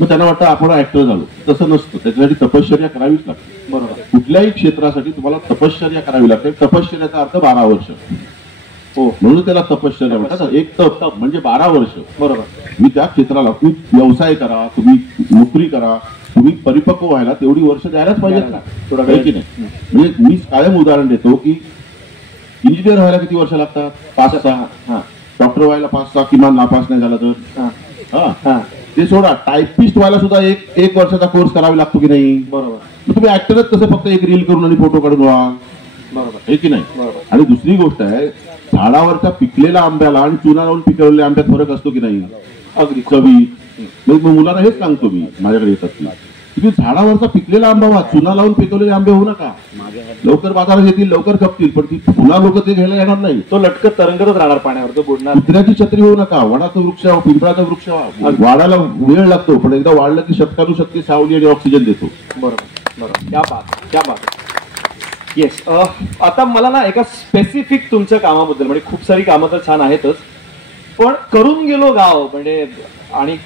मग त्यांना वाटतं आपण ऍक्टर झालो. तसं नसतं. त्याच्यासाठी तपश्चर्या करावीच लागते. बरोबर. कुठल्याही क्षेत्रासाठी तुम्हाला तपश्चर्या करावी लागते. तपश्चर्याचा अर्थ 12 वर्ष. हो, म्हणून त्याला तपश्चर्या म्हणतात. एक तप म्हणजे 12 वर्ष. बरोबर. मी त्या क्षेत्राला, तुम्ही व्यवसाय करा, तुम्ही नोकरी करा, तुम्ही परिपक्व व्हायला तेवढी वर्ष द्यायलाच पाहिजेत ना, थोडा वेळ की नाही. म्हणजे मी कायम उदाहरण देतो की इंजिनियर व्हायला किती वर्ष लागतात? 5-6. डॉक्टर व्हायला 5-6, किमान नापास नाही झाला तर. ते सोडा, टायपिस्ट व्हायला सुद्धा एक वर्षाचा कोर्स करावा लागतो की नाही. बरोबर. मग तुम्ही ऍक्टरच कसं फक्त एक रील करून आणि फोटो काढून व्हा. बरोबर आहे की नाही. आणि दुसरी गोष्ट आहे, झाडावरच्या पिकलेल्या आंब्याला आणि चुना लावून पिकवलेल्या आंब्यात फरक असतो की नाही. अगदी चवी. मग मुलांना हेच सांगतो मी, माझ्याकडे येतात तुम्ही झाडावरचा पिकलेला आंबा व्हा, चुना लावून पिकवलेले आंबे होऊ नका. लवकर बाजारात येतील, लवकर खपतील, पण ती पुन्हा लोक ते घ्यायला येणार नाही. तो लटकत तरंगतच राहणार पाण्यावर, तो बुडणार. कुत्र्याची छत्री होऊ नका. वडाचा वृक्ष, पिंपळाचा वृक्ष वाढायला वेळ लागतो, पण एकदा वाढलं की शक्ती सावली आणि ऑक्सिजन देतो. बरोबर. क्या बात. येस. आता मला ना एका स्पेसिफिक तुमच्या कामाबद्दल, म्हणजे खूप सारी कामं तर छान आहेतच, पण करून गेलो गाव म्हणजे, आणि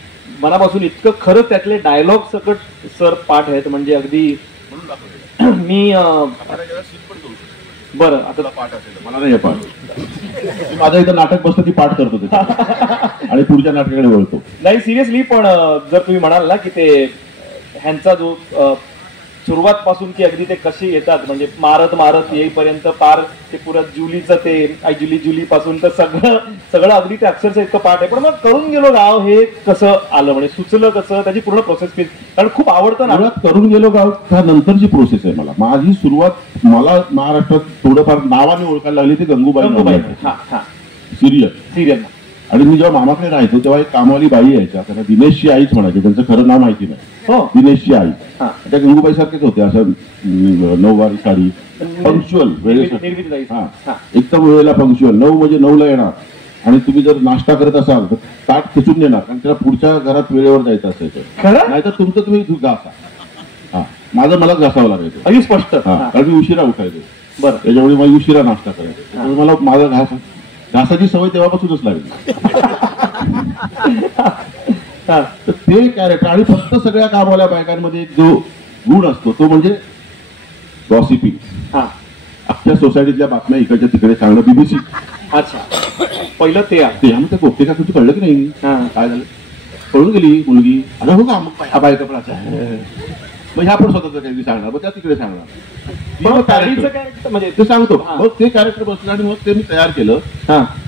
मनापासून इतकं खरं त्यातले डायलॉग सकट सर पाठ आहेत म्हणजे अगदी मी बरं आता पाठ असेल मला नाही पाठ माझं इथं नाटक बसतं ती पाठ करतो ते आणि पुढच्या नाटकाकडे वळतो. नाही सिरियसली पण जर तुम्ही म्हणाल ना की ते ह्यांचा जो सुरुवात पासून की अगदी ते कशी येतात म्हणजे मारत मारत येईपर्यंत पार ते पुरं जुलीचं ते आय जुली जुली पासून तर सगळं अगदी ते अक्षरशः इतकं पाठ आहे. पण मग करून गेलो गाव हे कसं आलं म्हणजे सुचलं कसं त्याची पूर्ण प्रोसेस केली कारण खूप आवडतं ना. करून गेलो गाव ह्या नंतरची प्रोसेस आहे. मला माझी सुरुवात मला महाराष्ट्रात थोडंफार नावाने ओळखायला लागली ती गंगूबाई सिरियल. आणि मी जेव्हा मामाकडे राहायचो तेव्हा एक कामवाली बाई यायच्या त्यांना दिनेशची आईच म्हणायची त्यांचं खरं नाव माहिती नाही. दिनेशची आई त्या गंगूबाई सारखेच होते असं नऊवारी साडी पंक्च्युअल वेळेसाठी एकदम वेळेला पंक्च्युअल 9 म्हणजे 9ला येणार आणि तुम्ही जर नाश्ता करत असाल तर ताट खेचून देणार कारण त्याला पुढच्या घरात वेळेवर जायचं असायचं नाहीतर तुमचं तुम्ही घासा. हा माझं मलाच घासावं लागायचं अगदी स्पष्ट कारण मी उशिरा उठायचो. बरं त्याच्यामुळे मला उशिरा नाश्ता करायचा त्यामुळे मला माझा घासाची सवय तेव्हापासूनच लागली. तर ते कॅरेक्टर आणि फक्त सगळ्या कामवाल्या बायकांमध्ये एक जो गुण असतो तो म्हणजे गॉसिपिंग. अख्ख्या सोसायटीतल्या बातम्या इकडच्या तिकडे सांगणं बीबीसी. अच्छा पहिलं ते आम्ही गोष्टी का तुझी कळलं की नाही काय झालं कळून गेली मुलगी अरे हो का मग हा बायका पण मग ह्या पण स्वतःच काही सांगणार मग त्या तिकडे सांगणार म्हणजे ते सांगतो. मग ते कॅरेक्टर बसलं आणि मग ते मी तयार केलं.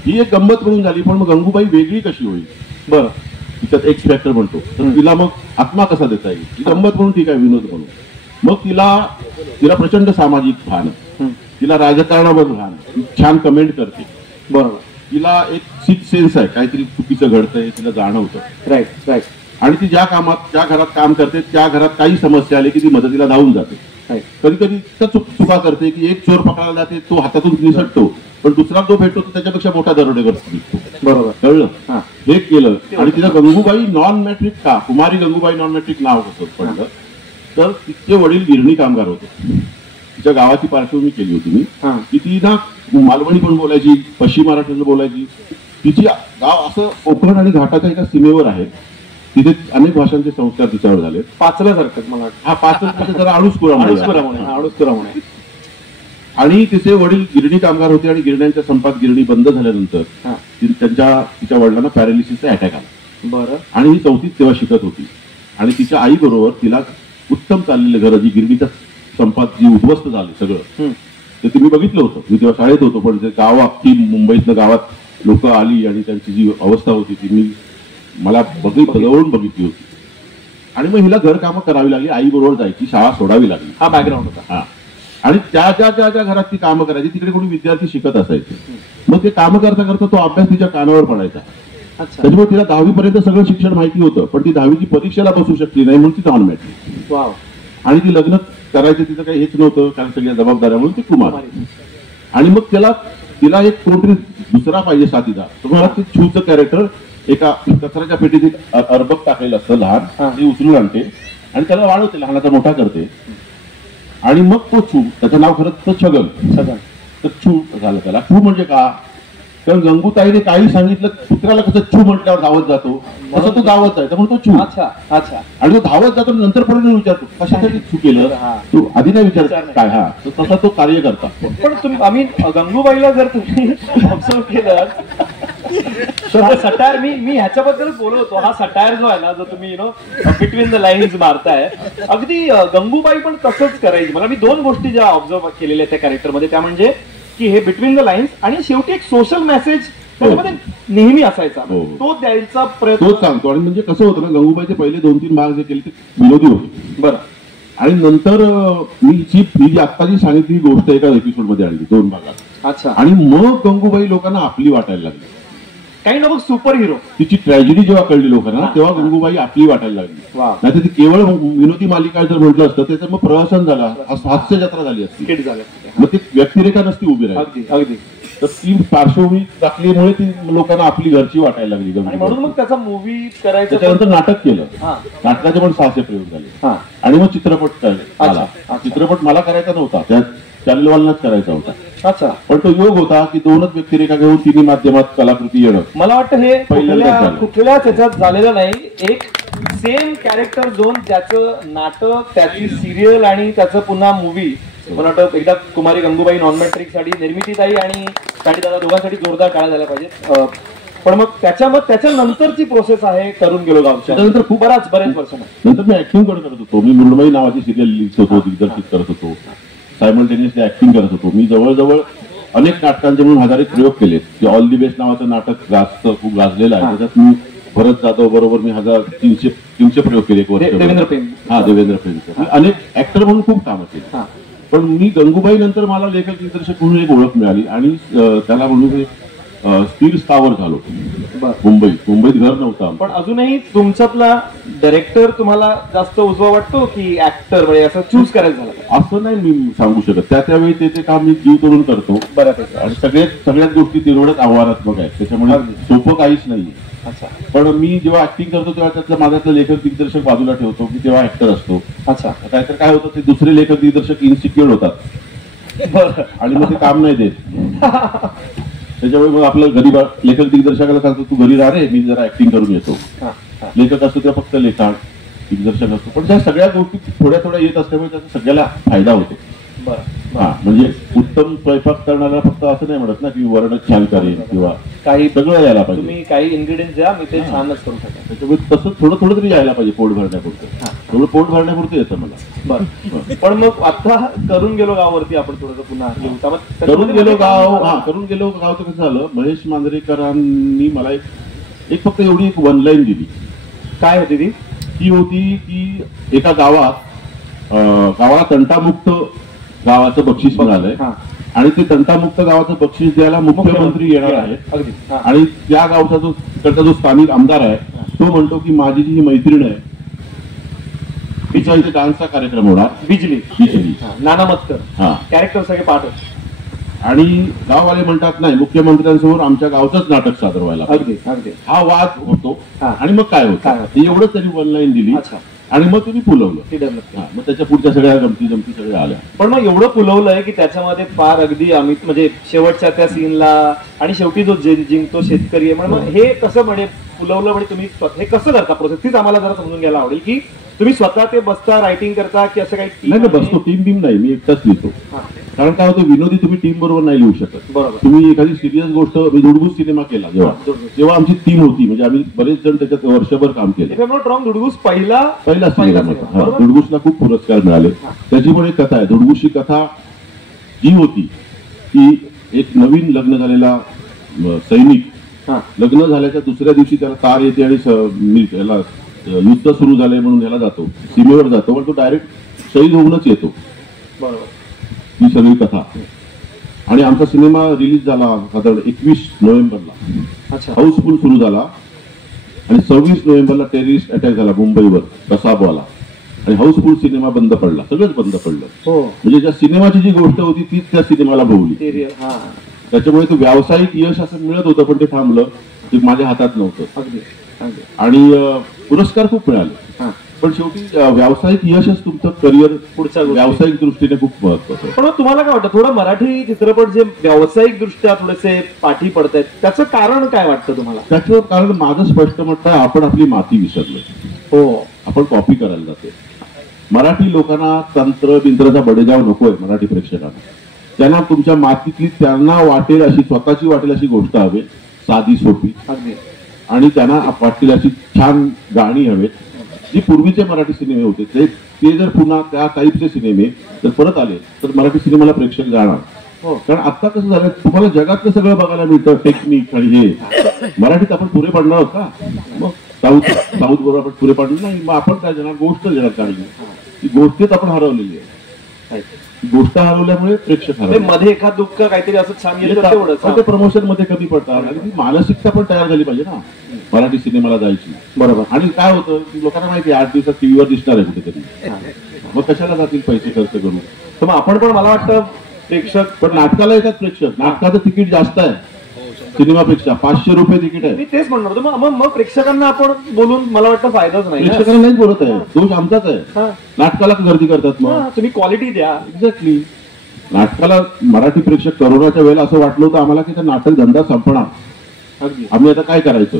ही एक गंमत म्हणून झाली पण मग गंगूबाई वेगळी कशी होईल. बरं तिच्यात एक्स फॅक्टर म्हणतो तर तिला मग आत्मा कसा देता येईल ही गंमत म्हणून ठीक आहे विनोद म्हणून. मग तिला प्रचंड सामाजिक भान तिला राजकारणावर भान छान कमेंट करते. बरोबर तिला एक सिक्स सेन्स आहे काहीतरी चुकीचं घडतंय तिला जाणवतं. Right right. आणि ती ज्या घरात काम करते त्या घरात काही समस्या आली की ती मदतीला धावून जाते. कधी कधी चुका करते की एक चोर पकडायला जाते तो हातातून निसटतो पण दुसरा जो भेटतो तो त्याच्यापेक्षा मोठा दरोडेकर दिसतो. बरोबर कळलं. हे केलं आणि तिला गंगूबाई नॉन मॅट्रिक का कुमारी गंगूबाई नॉन मॅट्रिक नाव कसं पडलं तर तिचे वडील गिरणी कामगार होते. तिच्या गावाची पार्श्वभूमी केली होती मी की ती ना मालवणी पण बोलायची पश्चिम महाराष्ट्रात बोलायची. तिची गाव असं कोकण आणि घाटाच्या एका सीमेवर आहे. तिथे अनेक भाषांचे संस्कार तिच्यावर झाले. पाचल्यासारखं मला हा पाचलं जरा अणुस्कुरामुळे. आणि तिचे वडील गिरणी कामगार होते आणि गिरण्यांच्या संपात गिरणी बंद झाल्यानंतर तिच्या वडिलांना पॅरालिसिसचा अटॅक आला. बरं आणि ही 4थीत तेव्हा शिकत होती आणि तिच्या आई बरोबर तिला उत्तम चाललेलं घर जी गिरणीच्या संपात जी उद्ध्वस्त झाली सगळं ते तुम्ही बघितलं होतं. मी तेव्हा शाळेत होतो पण ते गाव अख्खी मुंबईतनं गावात लोक आली आणि त्यांची जी अवस्था होती ती मी मला जवळून बघितली होती. आणि मग हिला घर कामं करावी लागली आई बरोबर जायची शाळा सोडावी लागली. हा बॅकग्राऊंड होता. हा आणि ज्या घरात ती कामं करायची तिकडे कोणी विद्यार्थी शिकत असायचे. मग ते कामं करता करता तो अभ्यास तिच्या कानावर पडायचा. त्याच्यामुळे तिला 10वी पर्यंत सगळं शिक्षण माहिती होतं पण ती 10वीची परीक्षेला बसू शकली नाही म्हणून ती नॉन मॅट्रिक. आणि ती लग्न करायचं तिचं काही हेच नव्हतं कारण सगळ्या जबाबदाऱ्या म्हणून ती कुमार. आणि मग तिला एक कोणतरी दुसरा पाहिजे साथीदार. तुम्हाला ते छूचं कॅरेक्टर एका कचऱ्याच्या पेटीत एक अर्बक टाकलेलं असतं लहान ती उचलून आणते आणि त्याला वाढवते लहानाचा मोठा करते आणि मग तो छू त्याचं नाव खरंच तर छगन तर छू झालं. त्याला छू म्हणजे का कारण गंगूताईने काही सांगितलं कुत्र्याला कसं छू म्हटल्यावर धावत जातो तसं तो धावत जायचा म्हणून तो छू. अच्छा आणि तो धावत जातो नंतर पुढे विचारतो कशासाठी छू केलं तू आधी नाही विचारत काय. हा तसा तो कार्य करता. पण आम्ही गंगूबाईला जर तुम्ही ऑब्झर्व केलं तर हा सटायर मी ह्याच्याबद्दल बोलत होतो. हा सटायर जो आहे ना जो तुम्ही बिटवीन द लाईन्स मारताय अगदी गंगूबाई पण तसंच करायची. मला मी 2 गोष्टी ज्या ऑब्झर्व केलेल्या त्या कॅरेक्टरमध्ये त्या म्हणजे की हे बिटवीन द लाईन्स आणि शेवटी एक सोशल मेसेज त्याच्यामध्ये नेहमी असायचा तो द्यायचा प्रयत्न सांगतो. आणि म्हणजे कसं होतं ना गंगूबाईचे पहिले 2-3 भाग जे केले ते विनोदी होते. बरं आणि नंतर मी जी आत्ताची सांगितली गोष्ट एका एपिसोड मध्ये आणली 2 भागात. अच्छा. आणि मग गंगूबाई लोकांना आपली वाटायला लागली काही ना मग सुपर हिरो. तिची ट्रॅजेडी जेव्हा कळली लोकांना तेव्हा गंगूबाई आपली वाटायला लागली. नाही ती केवळ विनोदी मालिका जर म्हटलं असतं त्याचं मग प्रहसन झाला हास्य जत्रा झाली असती. मग ती व्यक्तिरेखा नसती उभी राहिली. अगदी तर ती पार्श्वभूमी टाकल्यामुळे ती लोकांना आपली घरची वाटायला लागली. म्हणून मग त्याचा मूवी करायचा त्याच्यानंतर नाटक केलं. नाटकाचे पण 600 प्रयोग झाले आणि मग चित्रपट आला. चित्रपट मला करायचा नव्हता चॅनलवाल्यांनाच करायचा होता. अच्छा. पण तो योग होता की दोनच व्यक्तिरेखा घेऊन तिन्ही माध्यमात कलाकृती येणं. मला वाटतं हे पहिल्यांदाच झालं. कुठल्याच याच्यात झालेलं नाही. एक सेम कॅरेक्टर झोन, त्याचं नाटक, त्याची सिरियल आणि त्याचं पुन्हा मूवी. मला वाटतं एकदा कुमारी गंगूबाई नॉन मॅट्रिक साठी निर्मितीताई आणि साठी दादा दोघांसाठी जोरदार टाळ्या झाल्या पाहिजेत. पण मग त्याच्यानंतरची प्रोसेस आहे करून गेलो गावच्या. त्यानंतर खूप बरेच वर्ष नंतर मी ऍक्टिंग करत होतो. मी मृण्मयी नावाची सिरियल लिहित होतो, दिग्दर्शित करत होतो, सायमल्टेनियसली ऍक्टिंग करत होतो. मी जवळजवळ अनेक नाटकांचे म्हणून 1000 प्रयोग केलेत. की ऑल दी बेस्ट नावाचं नाटक खूप गाजलेलं आहे. त्याच्यात मी भरत जाधव बरोबर मी 300 प्रयोग केले एक वर्ष. देवेंद्र पेन. हा, देवेंद्र पेन. मी अनेक ऍक्टर म्हणून खूप कामं केली. पण मी गंगूबाई नंतर मला लेखक दिग्दर्शक म्हणून एक ओळख मिळाली आणि त्याला म्हणून स्थिर स्थावर झालो. मुंबईत घर नव्हतं. पण अजूनही तुमच्यातला डायरेक्टर तुम्हाला जास्त उजवा वाटतो की ऍक्टर, म्हणजे असं चूज करायचं झालं? असं नाही मी सांगू शकत. त्यावेळी ते काम मी जीव तोडून करतो बऱ्यापैकी. आणि सगळ्याच गोष्टी तेवढ्याच आव्हानात्मक आहेत. त्याच्यामुळे सोपं काहीच नाही. अच्छा. पण मी जेव्हा ऍक्टिंग करतो तेव्हा त्यातलं माझ्यातलं लेखक दिग्दर्शक बाजूला ठेवतो. मी तेव्हा ऍक्टर असतो. अच्छा. नाहीतर काय होतं, ते दुसरे लेखक दिग्दर्शक इन्सिक्युअर होतात आणि मग ते काम नाही देत. त्याच्यामुळे मग आपलं घरी लेखक दिग्दर्शकाला सांगतो तू घरी राहा रे, मी जरा ऍक्टिंग करून येतो. लेखक असतो तेव्हा फक्त लिखाण, दिग्दर्शक असतो. पण त्या सगळ्या गोष्टी थोड्या थोड्या येत असल्यामुळे त्याचा सगळ्याला फायदा होतो. हा, म्हणजे उत्तम स्वयंपाक करणारा फक्त असं नाही म्हणत ना की वरणच छान करेल किंवा काही सगळं यायला पाहिजे. तुम्ही काही इन्ग्रेडियंट द्या, मी ते छानच करू शकतो. त्याच्यामुळे तसं थोडं तरी यायला पाहिजे पोट भरण्यापुरतं. थोडं पोट भरण्यापुरतं येतं मला. बरं. पण मग आता करून गेलो गावावरती आपण थोडंसं पुन्हा करून गेलो गावचं कसं झालं, महेश मांजरेकरांनी मला एक फक्त एवढी एक वन लाईन दिली. काय होती ती? ती होती की एका गावाला तंटामुक्त गावाचं बक्षीस मिळालंय आणि ते तंटामुक्त गावाचं बक्षीस द्यायला मुख्यमंत्री येणार आहेत. आणि त्या गावचा जो स्थानिक आमदार आहे तो म्हणतो की माझी जी मैत्रीण आहे तिचा इथे डान्सचा कार्यक्रम होणार. बिजली नाना मतकर कॅरेक्टर सगळे पाठ. आणि गाववाले म्हणतात नाही, मुख्यमंत्र्यांसमोर आमच्या गावचंच नाटक सादर व्हायला. हा वाद होतो. आणि मग काय होतं, एवढंच त्यांनी वन लाईन दिली आणि मग तुम्ही फुलवलं. मग त्याच्या पुढच्या सगळ्या गमती सगळ्या आल्या. पण मग एवढं फुलवलंय की त्याच्यामध्ये फार अगदी अमित, म्हणजे शेवटच्या त्या सीनला आणि शेवटी जो जिंकतो शेतकरी आहे. मग हे कसं म्हणजे फुलवलं, म्हणजे तुम्ही हे कसं करता प्रोसेस, तीच आम्हाला जरा समजून घ्यायला आवडेल. की तुम्ही स्वतः ते बसता रायटिंग करता की असं काही? नाही बसतो, टीम नाही, मी एकटाच लिहितो. कारण काय होतं, विनोदी तुम्ही टीम बरोबर नाही लिहू शकत. बरोबर. तुम्ही एखादी सिरियस गोष्ट, मी धुडगूस सिनेमा केला जेव्हा आमची टीम होती, म्हणजे आम्ही बरेच जण त्याच्यात वर्षभर काम केलं. धुडगूस पहिला सिनेमा होता. धुडगूसला खूप पुरस्कार मिळाले. त्याची पण एक कथा आहे. धुडगूसची कथा जी होती की एक नवीन लग्न झालेला सैनिक लग्न झाल्याच्या दुसऱ्या दिवशी त्याला तार येते आणि याला युद्ध सुरू झालंय म्हणून ह्याला जातो, सीमेवर जातो, पण तो डायरेक्ट शहीद होऊनच येतो. बरोबर. ही सगळी कथा. आणि आमचा सिनेमा रिलीज झाला साधारण 21 नोव्हेंबरला. हाऊसफुल सुरू झाला आणि 26 नोव्हेंबरला टेररिस्ट अटॅक झाला मुंबईवर, कसाबवाला. आणि हाऊसफुल सिनेमा बंद पडला, सगळंच बंद पडलं. म्हणजे ज्या सिनेमाची जी गोष्ट होती तीच त्या सिनेमाला भोवली. त्याच्यामुळे तो व्यावसायिक यश असं मिळत होतं पण ते थांबलं. ते माझ्या हातात नव्हतं. आणि पुरस्कार खूप मिळाले. पण शेवटी व्यावसायिक यशच तुमचं करिअर पुढच्या व्यावसायिक दृष्टीने खूप महत्वाचं. पण तुम्हाला काय वाटतं, थोडं मराठी चित्रपट जे व्यावसायिक दृष्ट्या थोडेसे पाठी पडतायत, त्याचं कारण काय वाटतं तुम्हाला? त्याचं कारण माझं स्पष्ट मत आहे, आपण आपली माती विसरलो. आपण कॉपी करायला जातो. मराठी लोकांना तंत्र बिंत्रचा बडेजाव नकोय. मराठी प्रेक्षकांना त्यांना तुमच्या मातीतली त्यांना वाटेल अशी, स्वतःची वाटेल अशी गोष्ट हवी, साधी सोपी. आणि त्यांना वाटतील अशी छान गाणी हवेत. जी पूर्वीचे मराठी सिनेमे होते ते जर पुन्हा त्या टाईपचे सिनेमे जर परत आले तर मराठी सिनेमाला प्रेक्षक जाणार. कारण आता कसं झालं, तुम्हाला जगातलं सगळं बघायला मिळतं, टेक्निक आणि हे. मराठीत आपण पुरे पडणार आहोत का? मग साऊथ बरोबर आपण पुरे पडणार नाही. मग आपण काय देणार, गोष्ट देणार गाणी. ती गोष्टीत आपण हरवलेली आहे. गोष्ट हरवल्यामुळे प्रेक्षक हरवले. मध्ये एखाद दुःख काहीतरी असं छान गेलं ते प्रमोशन मध्ये कमी पडतात. आणि ती मानसिकता पण तयार झाली पाहिजे ना मराठी सिनेमाला जायची. बरोबर. आणि काय होतं, लोकांना माहिती आहे 8 दिवसात टीव्हीवर दिसणार आहे कुठेतरी, मग कशाला जातील पैसे खर्च करून. तर मग आपण पण, मला वाटतं प्रेक्षक पण नाटकाला येतात प्रेक्षक. नाटकाचं तिकीट जास्त आहे सिनेमापेक्षा, 500 रुपये तिकीट आहे. मी तेच म्हणणार होतो. मग प्रेक्षकांना आपण बोलून मला वाटतं फायदाच नाही. प्रेक्षकांना नाहीच बोलत आहे, दोष आमचाच आहे. नाटकाला गर्दी करतात. मग तुम्ही क्वालिटी द्या. एक्झॅक्टली. नाटकाला मराठी प्रेक्षक करोनाच्या वेळेला असं वाटलं होतं आम्हाला की ते नाटक धंदा संपणार, आम्ही आता काय करायचं.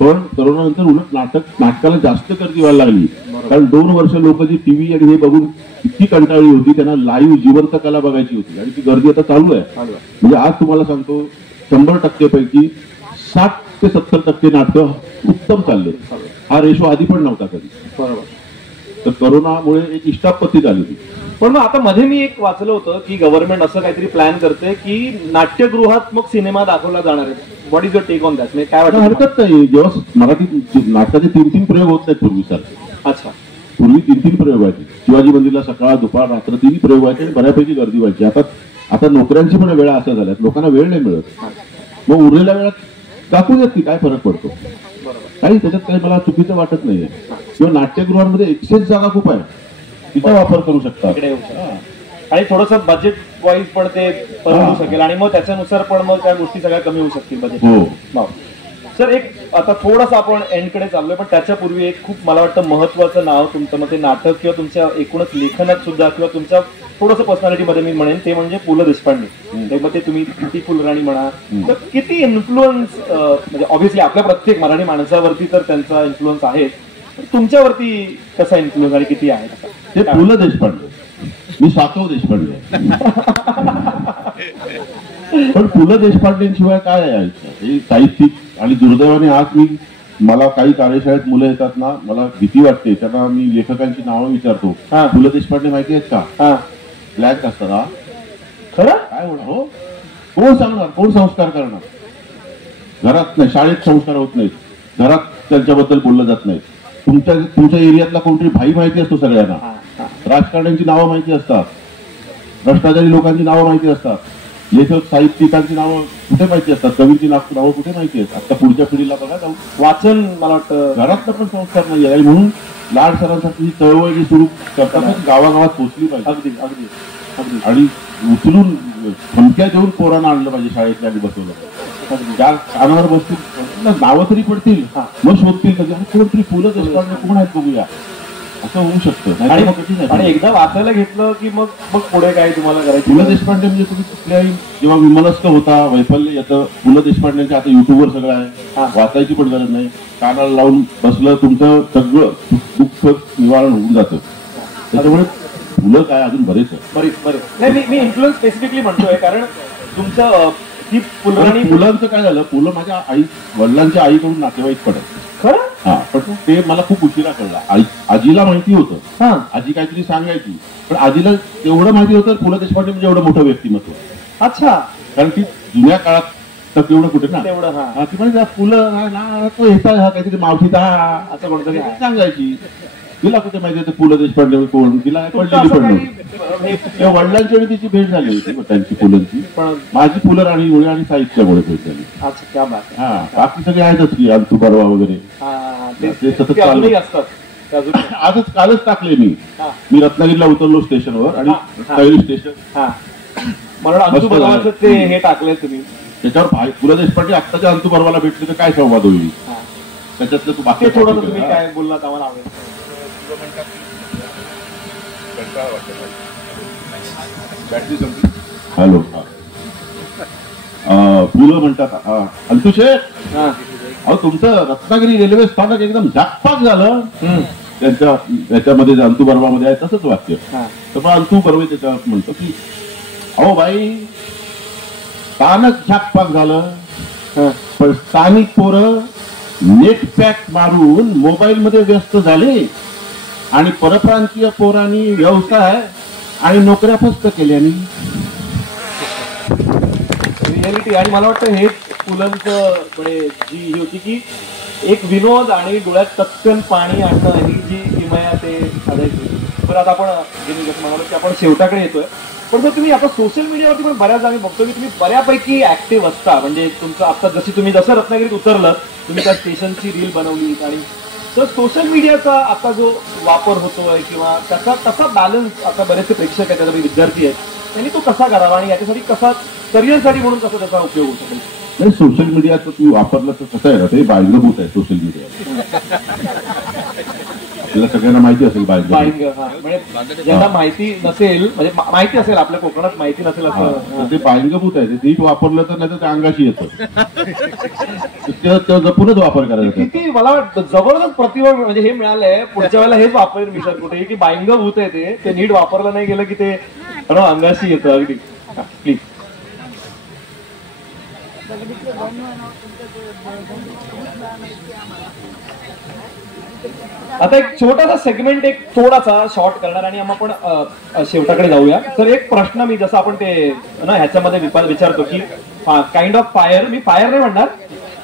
पण करोनानंतर उलट नाटकाला जास्त गर्दी व्हायला लागली. कारण 2 वर्ष लोक जी टीव्ही आणि हे बघून इतकी कंटाळली होती, त्यांना लाईव्ह जिवंत कला बघायची होती आणि ती गर्दी आता चालू आहे. म्हणजे आज तुम्हाला सांगतो 100% पैकी 60 ते 70% नाटकं उत्तम चालले. हा रेशो आधी पण नव्हता कधी. बरोबर. तर करोनामुळे एक इष्टापत्ती झाली होती. पण मग आता मध्ये मी एक वाचलं होतं की गव्हर्नमेंट असं काहीतरी प्लॅन करते की नाट्यगृहात मग सिनेमा दाखवला जाणार आहे. What is your take on that? काय वाटतं? हरकत नाही. जेव्हा मराठी नाटकाचे 3-3 प्रयोग होत नाहीत पूर्वीसारखे. अच्छा. पूर्वी 3-3 प्रयोग व्हायचे. शिवाजी मंदिरला सकाळ दुपार रात्र 3 प्रयोग व्हायचे आणि बऱ्यापैकी गर्दी व्हायची. आता नोकऱ्यांची पण वेळा असा झाल्यात, लोकांना वेळ नाही मिळत. मग उरलेल्या वेळात दाखवू देत की काय फरक पडतो. काही त्याच्यात काही मला चुकीचं वाटत नाहीये. किंवा नाट्यगृहांमध्ये एक्सेस जागा खूप आहे, तिचा वापर करू शकता. आणि थोडस बजेट वाईज पण ते परवडू शकेल आणि मग त्याच्यानुसार पण मग त्या गोष्टी सगळ्या कमी होऊ शकतील बजेट. हो सर, एक आता थोडंसं आपण एंडकडे चाललोय, पण त्याच्यापूर्वी एक खूप मला वाटतं महत्वाचं नाव तुमचं मग ते नाटक किंवा तुमच्या एकूणच लेखनात सुद्धा किंवा तुमच्या थोडंसं पर्सनॅलिटीमध्ये मी म्हणेन ते म्हणजे पु ल देशपांडे. मग ते तुम्ही किती फुलराणी म्हणा, तर किती इन्फ्लुअन्स म्हणजे ऑब्व्हियसली आपल्या प्रत्येक मराठी माणसावरती तर त्यांचा इन्फ्लुअन्स आहे, तुमच्यावरती कसा इन्फ्लुअन्स आणि किती आहे? ते पु ल देशपांडे, मी सातव देशपांडे. पण पु ल देशपांडेंशिवाय काय आहे आयुष्य? हे साहित्यिक. आणि दुर्दैवाने आज मला काही कार्यशाळेत मुलं येतात ना, मला भीती वाटते. त्यांना मी लेखकांची नावं विचारतो. पु ल देशपांडे माहिती आहेत का? ब्लॅक असतात. हा खरं? काय होणार? हो, कोण सांगणार? कोण संस्कार करणार? घरात नाही, शाळेत संस्कार होत नाहीत, घरात त्यांच्याबद्दल बोललं जात नाही. तुमच्या एरियातला कोणतरी भाई माहिती असतो सगळ्यांना, राजकारण्यांची नावं माहिती असतात, भ्रष्टाचारी लोकांची नावं माहिती असतात, लेखक साहित्यिकांची नावं कुठे माहिती असतात, कवींची नावं कुठे माहिती आहेत. आता पुढच्या पिढीला बघा जाऊ वाचन मला वाटतं घरात पण संस्कार नाही आहे. आणि म्हणून लाड सरांसाठी ही चळवळ जी सुरू करताना गावागावात पोहोचली पाहिजे. अगदी अगदी अगदी. आणि उचलून धमक्या देऊन पोरांना आणलं पाहिजे शाळेतल्या आणि बसवलं पाहिजे. ज्या कानावर बसतील नावं तरी पडतील, मग शोधतील कधी कोणतरी पु ल देशपांडे कोण आहेत बघूया, असं होऊ शकतं. आणि एकदा वाचायला घेतलं की मग पुढे काय तुम्हाला करायचं? पु ल देशपांडे म्हणजे तुम्ही कुठल्याही जेव्हा विमनस्क होता, वैफल्य येतं, पु ल देशपांडेंच्या आता युट्यूबवर सगळं आहे, वाचायची पण गरज नाही. कानाला लावून बसलं तुमचं सगळं दुःख निवारण होऊन जातं. त्याच्यामुळे फुलं काय अजून बरेच नाही. मी इन्फ्लुअन्स स्पेसिफिकली म्हणतोय कारण तुमचं ही मुलांचं काय झालं, पुलं माझ्या आई वडिलांच्या आईकडून नातेवाईक पडत. खरं? हा, पण ते मला खूप उशिरा कळलं. आजीला माहिती होतं, आजी काहीतरी सांगायची, पण आजीला तेवढं माहिती होतं पु ल देशपांडे म्हणजे एवढं मोठं व्यक्तिमत्व. अच्छा. कारण ती जुन्या काळात तर तेवढं कुठे ना तेवढं ती म्हणजे फुलं तो ह्याचा हा काहीतरी मावशीचा असं कोणतरी सांगायची. तिला कुठे माहिती होतं पु ल देशपांडे कोण, तिला पडलेली पण नव्हती. वडिलांची आणि तिची भेट झाली होती त्यांची पुलंची, पण माझी पुलं राणीमुळे आणि साहित्यामुळे भेट झाली. अच्छा. हा, बाकी सगळे आहेतच की अंतू परवा वगैरे ते सतत चालू असतात. कालच टाकले मी रत्नागिरीला उतरलो स्टेशनवर आणि रत्नागिरी स्टेशन मला अंतू परवाचं ते हे टाकलंय तुम्ही. त्याच्यावर पु ल देशपांडे आत्ताच्या अंतू परवाला भेटले तर काय संवाद होईल त्याच्यातलं तू बाकी थोडं तुम्ही काय बोललात आम्हाला आवडेल. हॅलो, फुलं म्हणतात अंतू शेठ, अहो तुमचं रत्नागिरी रेल्वे स्थानक एकदम झाकपाक झालं. त्यांच्या याच्यामध्ये अंतू बर्वामध्ये आहे तसंच वाक्य. तर मग अंतू बर्वे त्याच्या म्हणतो की अहो बाई, स्थानक झाकपाक झालं, पण स्थानिक पोरं नेट पॅक मारून मोबाईल मध्ये व्यस्त झाले आणि परप्रांतीय पोरांनी व्यवसाय आणि नोकऱ्या फस्त केल्यानी. रियालिटी. आणि मला वाटतं हेच पुलंचं जी ही होती की एक विनोद आणि डोळ्यात टक्कन पाणी आणणं ही जी किमया ते साधायची. पण आता आपण म्हणालो की आपण शेवटाकडे येतोय. पण जर तुम्ही आता सोशल मीडियावरती पण बऱ्याच आम्ही बघतो की तुम्ही बऱ्यापैकी ऍक्टिव्ह असता. म्हणजे तुमचं आता तुम्ही जसं रत्नागिरीत उतरलं, तुम्ही त्या स्टेशनची रील बनवली, आणि तर सोशल मीडियाचा आता जो वापर होतोय किंवा त्याचा कसा बॅलन्स, आता बरेचसे प्रेक्षक आहेत, त्याचा विद्यार्थी आहेत, त्यांनी तो कसा करावा आणि याच्यासाठी कसा करिअरसाठी म्हणून कसा त्याचा उपयोग होऊ शकेल? नाही, सोशल मीडियाचं तुम्ही वापरलं तर कसं आहे ना, ते बाळगभूत आहे सोशल मीडिया. आपल्याला सगळ्यांना माहिती असेल बायंग. बाईंग, हा म्हणजे ज्यांना माहिती नसेल, म्हणजे माहिती असेल आपल्या कोकणात माहिती नसेल असं. ते बायंगभूत आहे, ते नीट वापरलं तर नाही तर ते अंगाशी येतं. ते जपूनच वापर करायचा. किती मला जबरदस्त प्रतिभा म्हणजे हे मिळालंय. पुढच्या वेळेला हेच वापरेल मी सर कुठे, की बाईंग भूत आहे ते नीट वापरलं नाही गेलं की ते अंगाशी येतं. अगदी प्लीज. आता एक छोटासा सेगमेंट, एक थोडासा शॉर्ट करणार आणि आपण शेवटाकडे जाऊया. तर एक प्रश्न मी जसं आपण ते ना ह्याच्यामध्ये विचारतो की kind of fire, me fire नाही म्हणणार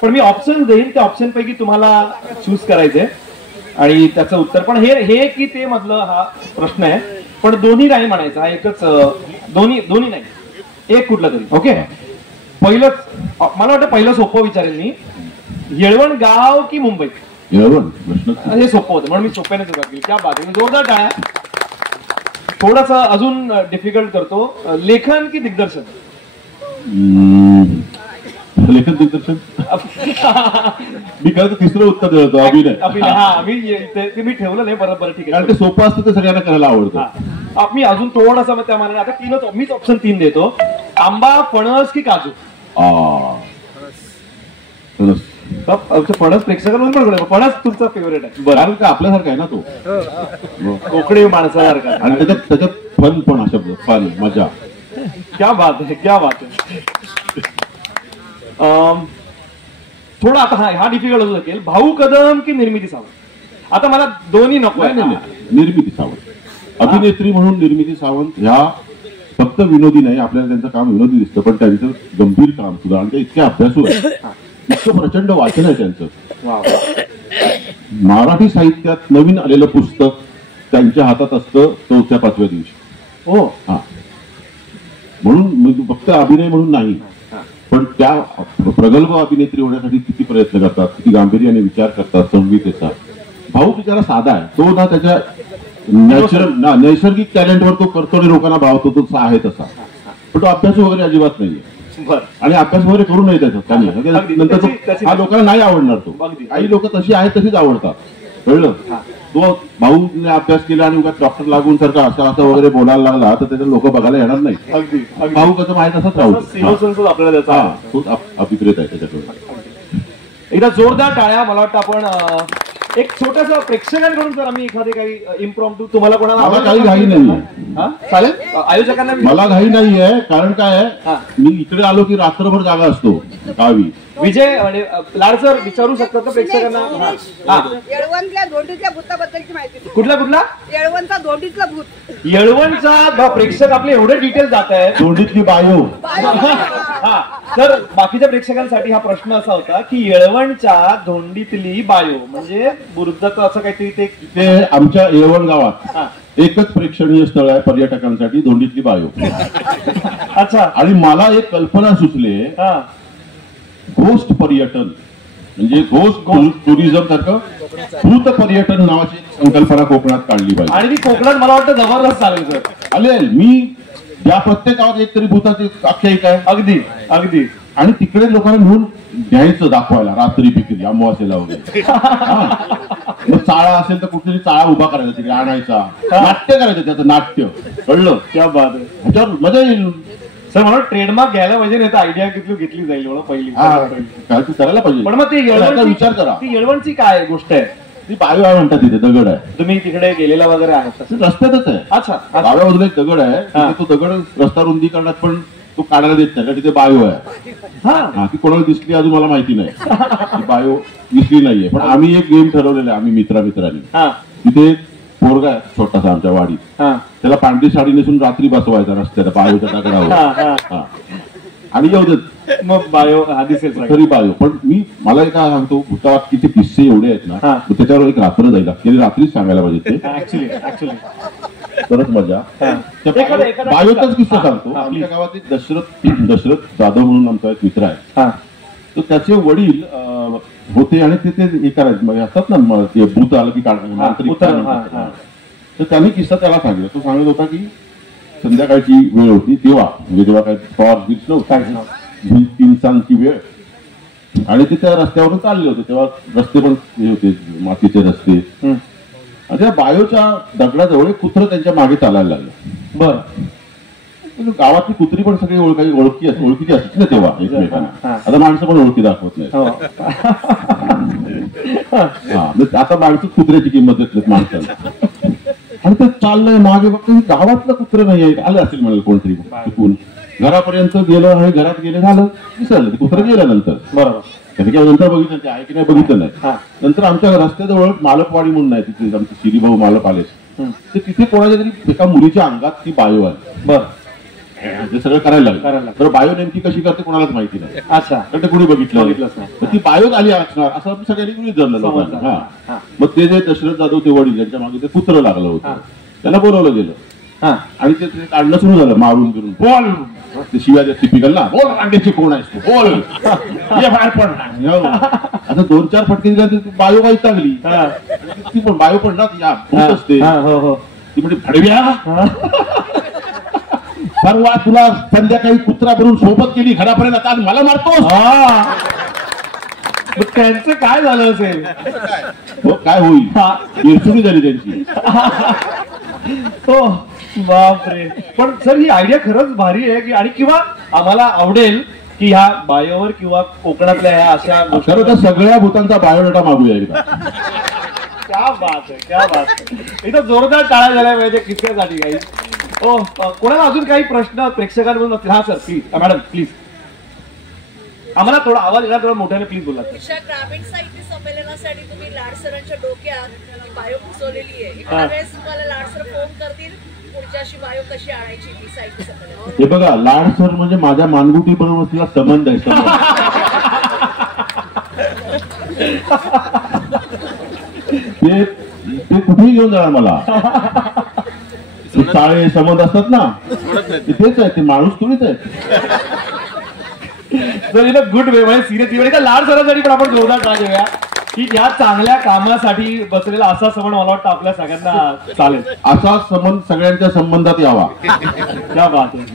पण मी ऑप्शन देईन, त्या ऑप्शन पैकी तुम्हाला चूज करायचंय आणि त्याचं उत्तर. पण हे की ते मधलं हा प्रश्न आहे, पण दोन्ही नाही म्हणायचं, हा एकच. दोन्ही नाही, एक कुठलं तरी. ओके, पहिलंच मला वाटतं पहिलं सोपं विचारेल मी. येळवण गाव की मुंबई? येळवण. प्रश्न हे सोपं होतं म्हणून मी सोप्याने सुरुवात केली. क्या बात आहे, जोरदार टाळ्या. थोडासा अजून डिफिकल्ट करतो. लेखन की दिग्दर्शन? लेखन दिग्दर्शन. मी खरं तर तिसरं उत्तर देत होतो, अभिनय. हा मी ठेवलं नाही. बरोबर, ठीक आहे. कारण ते सोपं असतं, ते सगळ्यांना करायला आवडतं. मी अजून थोडासा त्या मानाने आता मीच ऑप्शन 3 देतो. आंबा, फणस की काजू? फणस प्रेक्षकांना फणस तुमचा फेवरेट आहे. कारण का आपल्यासारखा आहे ना तो, कोकणी माणसासारखा. आणि त्याच्यात फन पण हा शब्द, फन, मजा. क्या बात आहे, क्या बात आहे. थोडा आता हा डिफिकल्ट होऊ शकेल. भाऊ कदम की निर्मिती सावंत? आता मला दोन्ही नको आहे. निर्मिती सावंत. अभिनेत्री म्हणून निर्मिती सावंत ह्या फक्त विनोदी नाही, आपल्याला त्यांचं काम विनोदी दिसतं पण त्यांचं गंभीर काम सुद्धा, आणि ते इतके अभ्यासू आहे, इतकं प्रचंड वाचन आहे त्यांचं. मराठी साहित्यात नवीन आलेलं पुस्तक त्यांच्या हातात असतं 4-5व्या दिवशी. हो, हा. म्हणून फक्त अभिनय म्हणून नाही, पण त्या प्रगल्भ अभिनेत्री होण्यासाठी किती प्रयत्न करतात, किती गांभीर्याने विचार करतात संगीतेचा. भाऊ बिचारा साधा आहे, तो ना त्याच्या नैसर्गिक टॅलेंटवर तो करतो आणि लोकांना भावतो, तो आहे तसा. पण तो अभ्यास वगैरे अजिबात नाहीये, आणि अभ्यास वगैरे करू नये त्याचा. नंतर हा लोकांना नाही आवडणार तो. काही लोक तशी आहेत तशीच आवडतात, कळलं. तो भाऊने अभ्यास केला आणि डॉक्टर लागून सारखा असं वगैरे बोलायला लागला तर त्याच्या लोक बघायला येणार नाही. भाऊ कसं माहित असंच राहू, आपल्याला अभिप्रेत आहे त्याच्याकडे. एकदा जोरदार टाळ्या. मला वाटतं आपण एक छोटासा प्रेक्षकांकडून जर आम्ही एखादे काही इम्प्रॉम्प्टू, तुम्हाला कोणाला मला काही घाई नाहीये. चालेल, आयोजकांना मला घाई नाहीये. कारण काय आहे, मी इकडे आलो की रात्रभर जागा असतो गावी. विजय लाड सर विचारू शकतात का प्रेक्षकांना? येळवणच्या धोंडीच्या भूताबद्दलची माहिती. कुठला? येळवणचा धोंडीतला भूत. येळवणचा प्रेक्षक आपले एवढे डिटेल जात आहे. धोंडीतली बायो. हा, तर बाकीच्या प्रेक्षकांसाठी हा प्रश्न असा होता की येळवणच्या धोंडीतली बायो म्हणजे बुरुजाचं असं काहीतरी ते आमच्या येळवण गावात एकच प्रेक्षणीय स्थळ आहे पर्यटकांसाठी, धोंडीतली बायो. अच्छा. आणि मला एक कल्पना सुचली, घोस्ट पर्यटन, म्हणजे घोस्ट टुरिझम सारखं भूत पर्यटन नावाची संकल्पना कोकणात काढली पाहिजे. आणि ती कोकणात मला वाटतं जबरदस्त चालेल सर. चालेल. मी या प्रत्येक गावात एक तरी भूताची आख्यायिका आहे. अगदी अगदी. आणि तिकडे लोकांना घेऊन द्यायचं दाखवायला, रात्री पिकली अमावास्येला वगैरे. चाळा असेल तर कुठेतरी चाळा उभा करायचा, तिकडे आणायचा, नाट्य करायचं, त्याचं नाट्य. कळलं. क्या बात आहे. ह्याच्यावर मजा येईल. सर मला ट्रेडमार्क घ्यायला पाहिजे, नाही तर आयडिया घेतली जाईल पहिली. करायला पाहिजे. पण मग ती येळवण, विचार करा, ती येळवणची काय गोष्ट आहे? ती बायो आहे म्हणतात, तिथे दगड आहे. तुम्ही तिकडे गेलेला वगैरे आहे? रस्त्यातच आहे. अच्छा. डाव्या बाजूला एक दगड आहे, तो दगड रस्ता रुंदीकरणात पण तो काढायला देत नाही, तिथे बायो आहे. हा, ती कोणाला दिसली अजून मला माहिती नाही, बायो दिसली नाहीये. पण आम्ही एक गेम ठरवलेला आहे, आम्ही मित्रांनी. तिथे पोरगा आहे छोटासा आमच्या वाडीत, त्याला पांढरी साडी नेसून रात्री बसवायचा रस्त्याला बायोच्या दगडावर, आणि येऊ देत मग बायो दिसेल तरी बायो. पण मला काय सांगतो, भूतावाक्कीचे किस्से एवढे आहेत ना, त्याच्यावर एक रात्र जाईल, गेली रात्रीच सांगायला पाहिजे ते. ऍक्च्युली तरच मजा. बायोचाच किस्सा सांगतो. आमच्या गावात एक दशरथ जाधव म्हणून आमचा एक मित्र आहे, तर त्याचे वडील होते आणि ते हे करायचे असतात ना, भूत आलं की काढणार. तर त्यांनी किस्सा त्याला सांगितला. तो सांगत होता की संध्याकाळची वेळ होती तेव्हा, म्हणजे तेव्हा काय टॉर्च बीच नव्हता, 3 वेळ, आणि ते त्या रस्त्यावरून चालले होते. तेव्हा रस्ते पण हे होते, मातीचे रस्ते. आणि त्या बायोच्या दगडाजवळ एक कुत्र त्यांच्या मागे चालायला लागलं. बरं. गावातली कुत्री पण सगळी ओळखीची असते ना तेव्हा एकमेकांना. आता माणसं पण ओळखी दाखवत नाही. आता माणसं कुत्र्याची किंमत देत नाहीत माणसाला. आणि ते चाललंय मागे फक्त गावातलं कुत्र नाही आलं असेल म्हणाल कोणतरी चुकून घरापर्यंत गेलं आणि घरात गेले झालं विसरलं ते कुत्र गेल्यानंतर. बरोबर. त्याने काय नंतर बघितलं ते आहे की नाही बघितलं नाही. नंतर आमच्या रस्त्याजवळ मालकवाडी म्हणून आहे तिथे आमचे शिरीभाऊ मालक आले तर तिथे कोणाच्या तरी एका मुलीच्या अंगात ती बायो आली. बरं. ते सगळं करायला लागलं. तर बायो नेमकी कशी करते कोणालाच माहिती नाही. अच्छा. तर ते कोणी बघितलंच नाही. ती बायोच आली असणार असं आम्ही सगळ्यांनी गृहीत धरलं लोकांना. मग ते जे दशरथ जाधव ते वडील यांच्या मागे ते कुत्र लागलं होतं त्याला बोलवलं गेलं आणि ते काढणं सुरू झालं मारून बिरून. बोल ते शिवाय टिपिकल ना बोल रांगेची कोण आहेस तू बोल ये बाहेर पड. आता 2-4 फटके दिला बायो वाईट लागली ती पण बायो पण ना ती असते ती म्हणजे भडव्या परवा तुला संध्याकाळी कुत्रा करून सोबत केली घरापर्यंत आता मला मारतोस. त्यांचं काय झालं असेल काय होईल इरसुरी झाली त्यांची. हो बापरे. पण सर ही आयडिया खरंच भारी आहे की आणि किंवा आम्हाला आवडेल की ह्या बायोवर किंवा कोकणातल्या ह्या अशा खरं तर सगळ्या भूतांचा बायोडाटा मागूया एकदा. क्या बात आहे क्या बात आहे. इथं जोरदार टाळ्या झाल्या पाहिजे किस्स्यासाठी काही. हो कोणाला अजून काही प्रश्न प्रेक्षकांमधून असतील. हा सर प्लीज मॅडम प्लीज आम्हाला थोडा आवाज येणार थोडा मोठ्याने प्लीज बोला. ग्रामीण साहित्य संमेलनासाठी तुम्ही लाडसरांच्या डोक्यात बायो घुसवलेली आहे. एखाद्या वेळेस तुम्हाला लाडसर फोन करतील पुढच्या अशी बायो कशी आणायची ती साहित्य संमेलन. हे बघा लाडसर म्हणजे माझ्या मानगुटी बरोबर तिला संबंध आहे. ते कुठेही घेऊन जाणार मला. चाळे संबंध असतात ना तेच आहे ते माणूस थोडीच आहे. Sir in a good way म्हणजे सिरियसली लाड सरांसाठी पण आपण जोरदार टाळ्या देऊया की या चांगल्या कामासाठी बसलेला असा संबंध मला वाटतं आपल्या सगळ्यांना चालेल. असा संबंध सगळ्यांच्या संबंधात यावा. क्या बात आहे.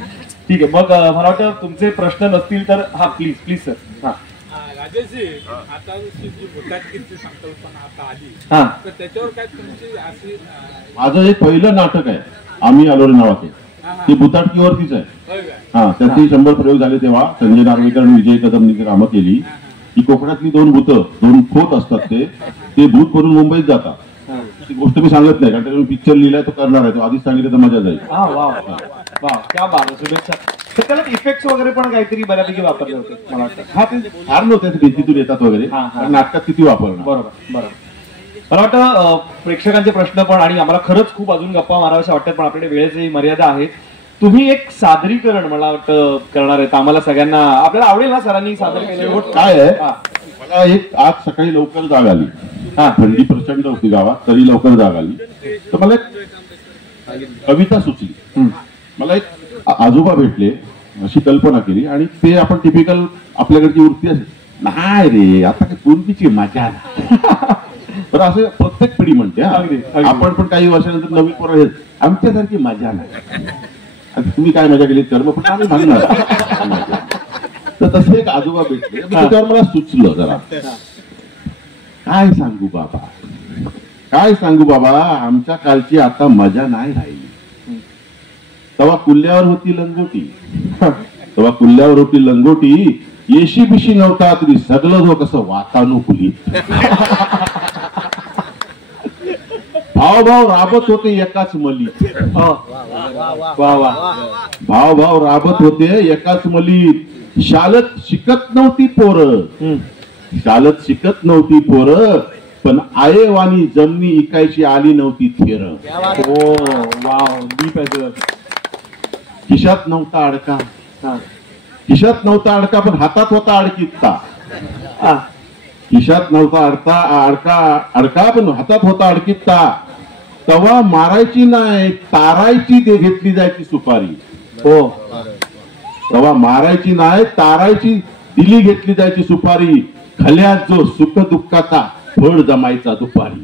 ठीक आहे मग मला वाटतं तुमचे प्रश्न नसतील तर हा प्लीज प्लीज सर. हा राजेशजी आता जी भूताटकीची संकल्पना आता आली तर त्याच्यावर काय तुमची अशी. माझं एक पहिलं नाटक आहे आम्ही आलोरे नावाचे ते भूताटकीवरतीच आहे. हा त्याचे 100 प्रयोग झाले तेव्हा संजय नार्वेकर आणि विजय कदमनी कामं केली की कोकणातली 2 भूतं 2 खोत असतात ते भूत करून मुंबईत जातात. ती गोष्ट मी सांगत नाही कारण त्याला पिक्चर लिहिलाय तो करणार आहे तो आधीच सांगितलं तर मजा जाईल. क्या बात शुभेच्छा. तर त्याला इफेक्ट्स वगैरे पण काहीतरी बऱ्यापैकी वापरले होते मला वाटतं. हा ते फार नव्हते भिंतीतून येतात वगैरे नाटकात किती वापरणार. बरोबर बरोबर. मला वाटतं प्रेक्षकांचे प्रश्न पण आणि आम्हाला खरंच खूप अजून गप्पा माराव्याशा वाटतात पण आपल्याकडे वेळेची मर्यादा आहे. तुम्ही एक सादरीकरण मला वाटतं करणार आहेत आम्हाला सगळ्यांना आपल्याला आवडेल ना सरांनी सादर केलं. काय आहे मला एक आज सकाळी लवकर जाग आली. थंडी प्रचंड होती गावात तरी लवकर जाग आली तर मला एक कविता सुचली. मला एक आजोबा भेटले अशी कल्पना केली आणि ते आपण टिपिकल आपल्याकडची वृत्ती असेल नाही रे आता काय पूर्वीची मजा तर असं प्रत्येक पिढी म्हणते आपण पण काही वर्षानंतर नवीन पोरं आमच्यासारखी मजा नाही. तुम्ही काय मजा केली तर मग पण आम्ही म्हणणार. तर तसं एक आजोबा भेटले त्याच्यावर मला सुचलं जरा काय सांगू बाबा आमच्या कालची आता मजा नाही राहिली. तेव्हा कुल्ल्यावर होती लंगोटी येशी बिशी नव्हता तरी सगळं जो कसं वातानुकूलित. भाव राबत होते एकाच मलीत. भाव राबत होते एकाच मलीत. शाळेत शिकत नव्हती पोरं पण आयेवानी जमनी इकायची आली नव्हती थेर. खिशात नव्हता अडका पण हातात होता अडकित्ता. खिशात नव्हता अडका पण हातात होता अडकित्ता. तवा मारायची नाही तारायची ते घेतली जायची सुपारी. हो तवा मारायची नाही तारायची दिली घेतली जायची सुपारी. खल्यात जो सुख दुःखाचा फळ जमायचा दुपारी.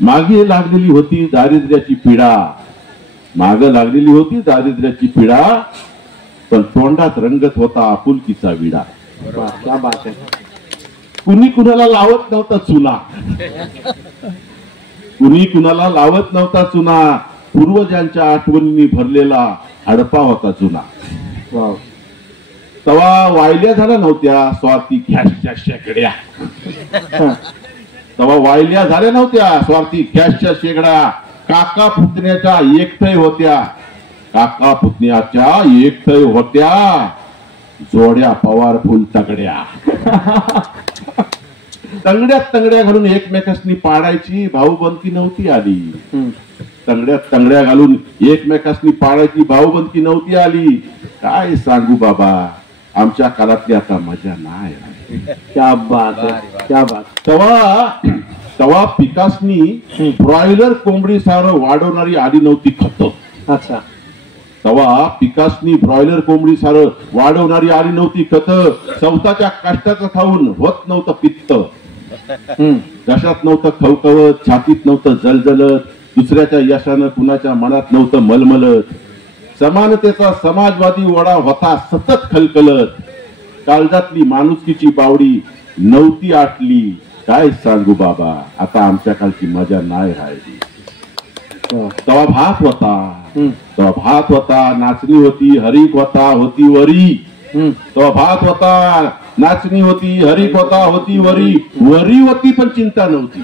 मागे लागलेली होती दारिद्र्याची पिढा पण तोंडात रंगत होता आपुलकीचा विडा. कुणी कुणाला लावत नव्हता चुना, कुणी कुणाला लावत नव्हता चुना, पूर्वजांच्या आठवणींनी भरलेला हडपा होता चुना. तवा वायल्या झाल्या नव्हत्या स्वार्थी गॅसच्या शेगड्या, तवा वायल्या झाल्या नव्हत्या स्वार्थी गॅसच्या शेगड्या. काका पुतण्याच्या एकटय होत्या, काका पुतण्याच्या एकटय होत्या, जोड्या पवारफुल तगड्या. तंगड्यात तंगड्या घालून एकमेकांनी पाडायची भाऊबंदकी नव्हती आली. तंगड्यात तंगड्या घालून एकमेकांनी पाडायची भाऊबंदकी नव्हती आली. काय सांगू बाबा, आमच्या काळातली आता मजा नाही. क्या बात आहे, क्या बात. तवा पिकासनी ब्रॉयलर कोंबडी सार वाढवणारी आली नव्हती खत. अच्छा. तवा पिकासनी ब्रॉयलर कोंबडी सार वाढवणारी आली नव्हती खत. स्वतःच्या कष्टाचं खाऊन होत नव्हतं पित्त, घशात नव्हतं खवखवत, छातीत नव्हतं जलजलत, दुसऱ्याच्या यशानं कुणाच्या मनात नव्हतं मलमलत. समानतेचा समाजवादी वडा होता सतत खलखलत, काळजातली माणुसकीची बावडी नव्हती आटली. काय सांगू बाबा, आता आमच्या कालची मजा नाही राहिली. तवा भात होता, तवा भात होता, नाचणी होती, हरीक होता, होती वरी. तवा भात होता, नाचणी होती, हरीक होता, होती वरी. वरी होती पण चिंता नव्हती.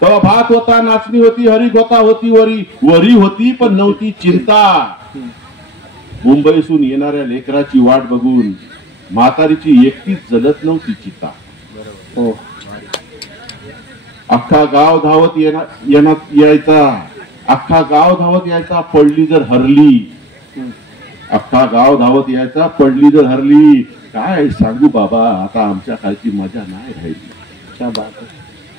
तवा भात होता, नाचणी होती, हरीक होता, होती वरी. वरी होती पण नव्हती चिंता. मुंबईसून येणाऱ्या लेकराची वाट बघून म्हातारीची एकटीच जलत नव्हती चिता. अख्खा गाव धावत यायचा, अख्खा गाव धावत यायचा, पडली जर हरली. अख्खा गाव धावत यायचा, पडली जर हरली. काय सांगू बाबा, आता आमच्या कालची मजा नाही राहिली.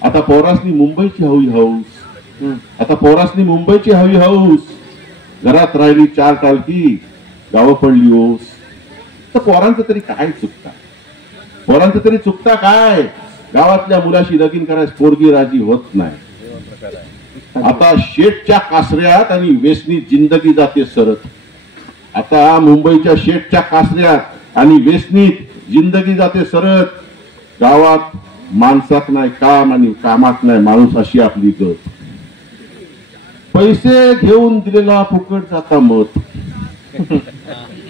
आता पोरासनी मुंबईची हवी हौस, आता पोरासनी मुंबईची हवी हौस. घरात राहिली 4 टालकी, गावं पडली ओस. तर पोरांचं तरी काय चुकता, पोरांचं तरी चुकता काय. गावातल्या मुलाशी लगीन करायस पोरगी राजी होत नाही. आता शेटच्या कासऱ्यात आणि वेसनी जिंदगी जाते सरत. आता मुंबईच्या शेटच्या कासऱ्यात आणि वेसनीत जिंदगी जाते सरत. गावात माणसात नाही काम आणि कामात नाही माणूस, अशी आपली गत. पैसे घेऊन दिलेला फुकट जाता मत,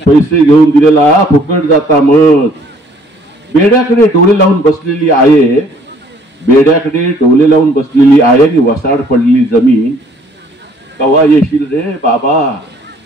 पैसे घेऊन दिलेला फुकट जाता मत. बेड्याकडे डोळे लावून बसलेली आहे, बेड्याकडे डोळे लावून बसलेली आहे आणि वसाड पडलेली जमीन. कवा येशील रे बाबा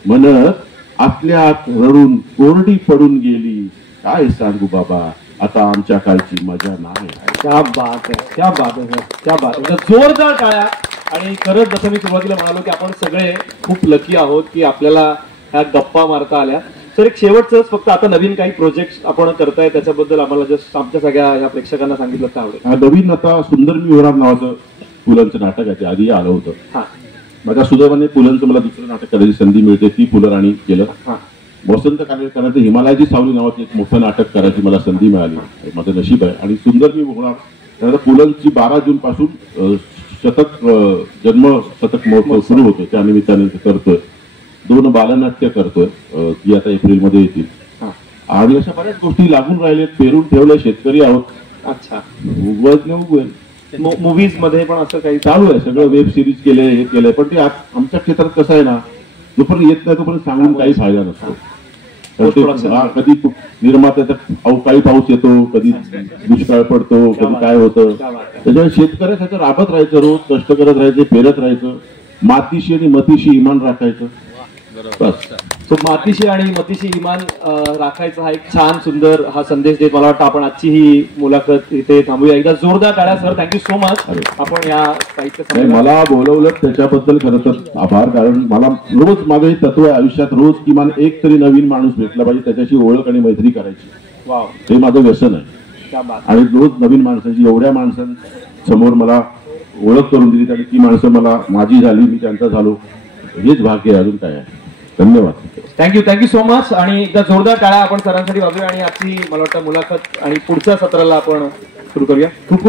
म्हणत, आपल्या आत रडून कोरडी पडून गेली. काय सांगू बाबा, आता आमच्या कालची मजा नाही. क्या बात आहे, क्या बात आहे, क्या बात आहे. जोरदार टाळ्या. आणि खरंच जसं मी सुरुवातीला म्हणालो की आपण सगळे खूप लकी आहोत की आपल्याला ह्या गप्पा मारता आल्या. तर एक शेवटच फक्त, आता नवीन काही प्रोजेक्ट आपण करताय त्याच्याबद्दल आम्हाला जस्ट आमच्या सगळ्या या प्रेक्षकांना सांगितलं तर आवडेल. नवीन आता सुंदर मी होणार नावाचं पुलंचं नाटक आहे, आधी आलं होतं. माझ्या सुदैवाने पुलंचं मला दुसरं नाटक करायची संधी मिळते, ती पुलराणी केलं. वसंत कार्यक्रमाचं हिमालयाची सावली नावाचं एक मोठं नाटक करायची मला संधी मिळाली, माझं नशीब आहे. आणि सुंदर मी होणार. पुलंची 12 जून पासून शतक जन्म शतक महोत्सव सुरू होतो, त्या निमित्ताने करतोय. 2 बालनाट्य करतोय, ती आता एप्रिलमध्ये येतील. आणि अशा बऱ्याच गोष्टी लागून राहिलेत, पेरून ठेवले, शेतकरी आहोत. अच्छा. उगवत नाही उगवेल. मूवीज मध्ये पण असं काही चालू आहे, सगळं वेब सिरीज केले, हे केलंय. पण ते आमच्या क्षेत्रात कसं आहे ना, जोपर्यंत येत नाही तोपर्यंत सांगून काही फायदा नसतो. कधी निर्मात्याचा अवकाळी पाऊस येतो, कधी दुष्काळ पडतो, कधी काय होतं. त्याच्यामुळे शेतकऱ्यासाठी राबत राहायचं, रोज कष्ट करत राहायचं, पेरत राहायचं, मातीशी आणि मतीशी इमान राखायचं. बस. सो मातीशी आणि मतीशी इमान राखायचा हा एक छान सुंदर हा संदेश देत मला वाटतं आपण आजची ही मुलाखत इथे थांबूया. एकदा जोरदार टाळ्या सर, थँक्यू सो मच. आपण या साहित्य मला बोलवलं त्याच्याबद्दल खरं तर आभार. कारण मला रोज माझं हे तत्व आहे आयुष्यात, रोज किमान एक तरी नवीन माणूस भेटला पाहिजे, त्याच्याशी ओळख आणि मैत्री करायची. वाव, हे माझं व्यसन आहे. आणि रोज नवीन माणसाची, एवढ्या माणसांसमोर मला ओळख करून दिली आणि ती माणसं मला माझी झाली, मी त्यांचा झालो. हेच भाग्य आहे, अजून काय आहे. धन्यवाद. Thank you so much. आणि एकदा जोरदार टाळ्या आपण सरांसाठी वाजूया आणि आजची मला वाटतं मुलाखत आणि पुढच्या सत्राला आपण सुरू करूया. खूप खूप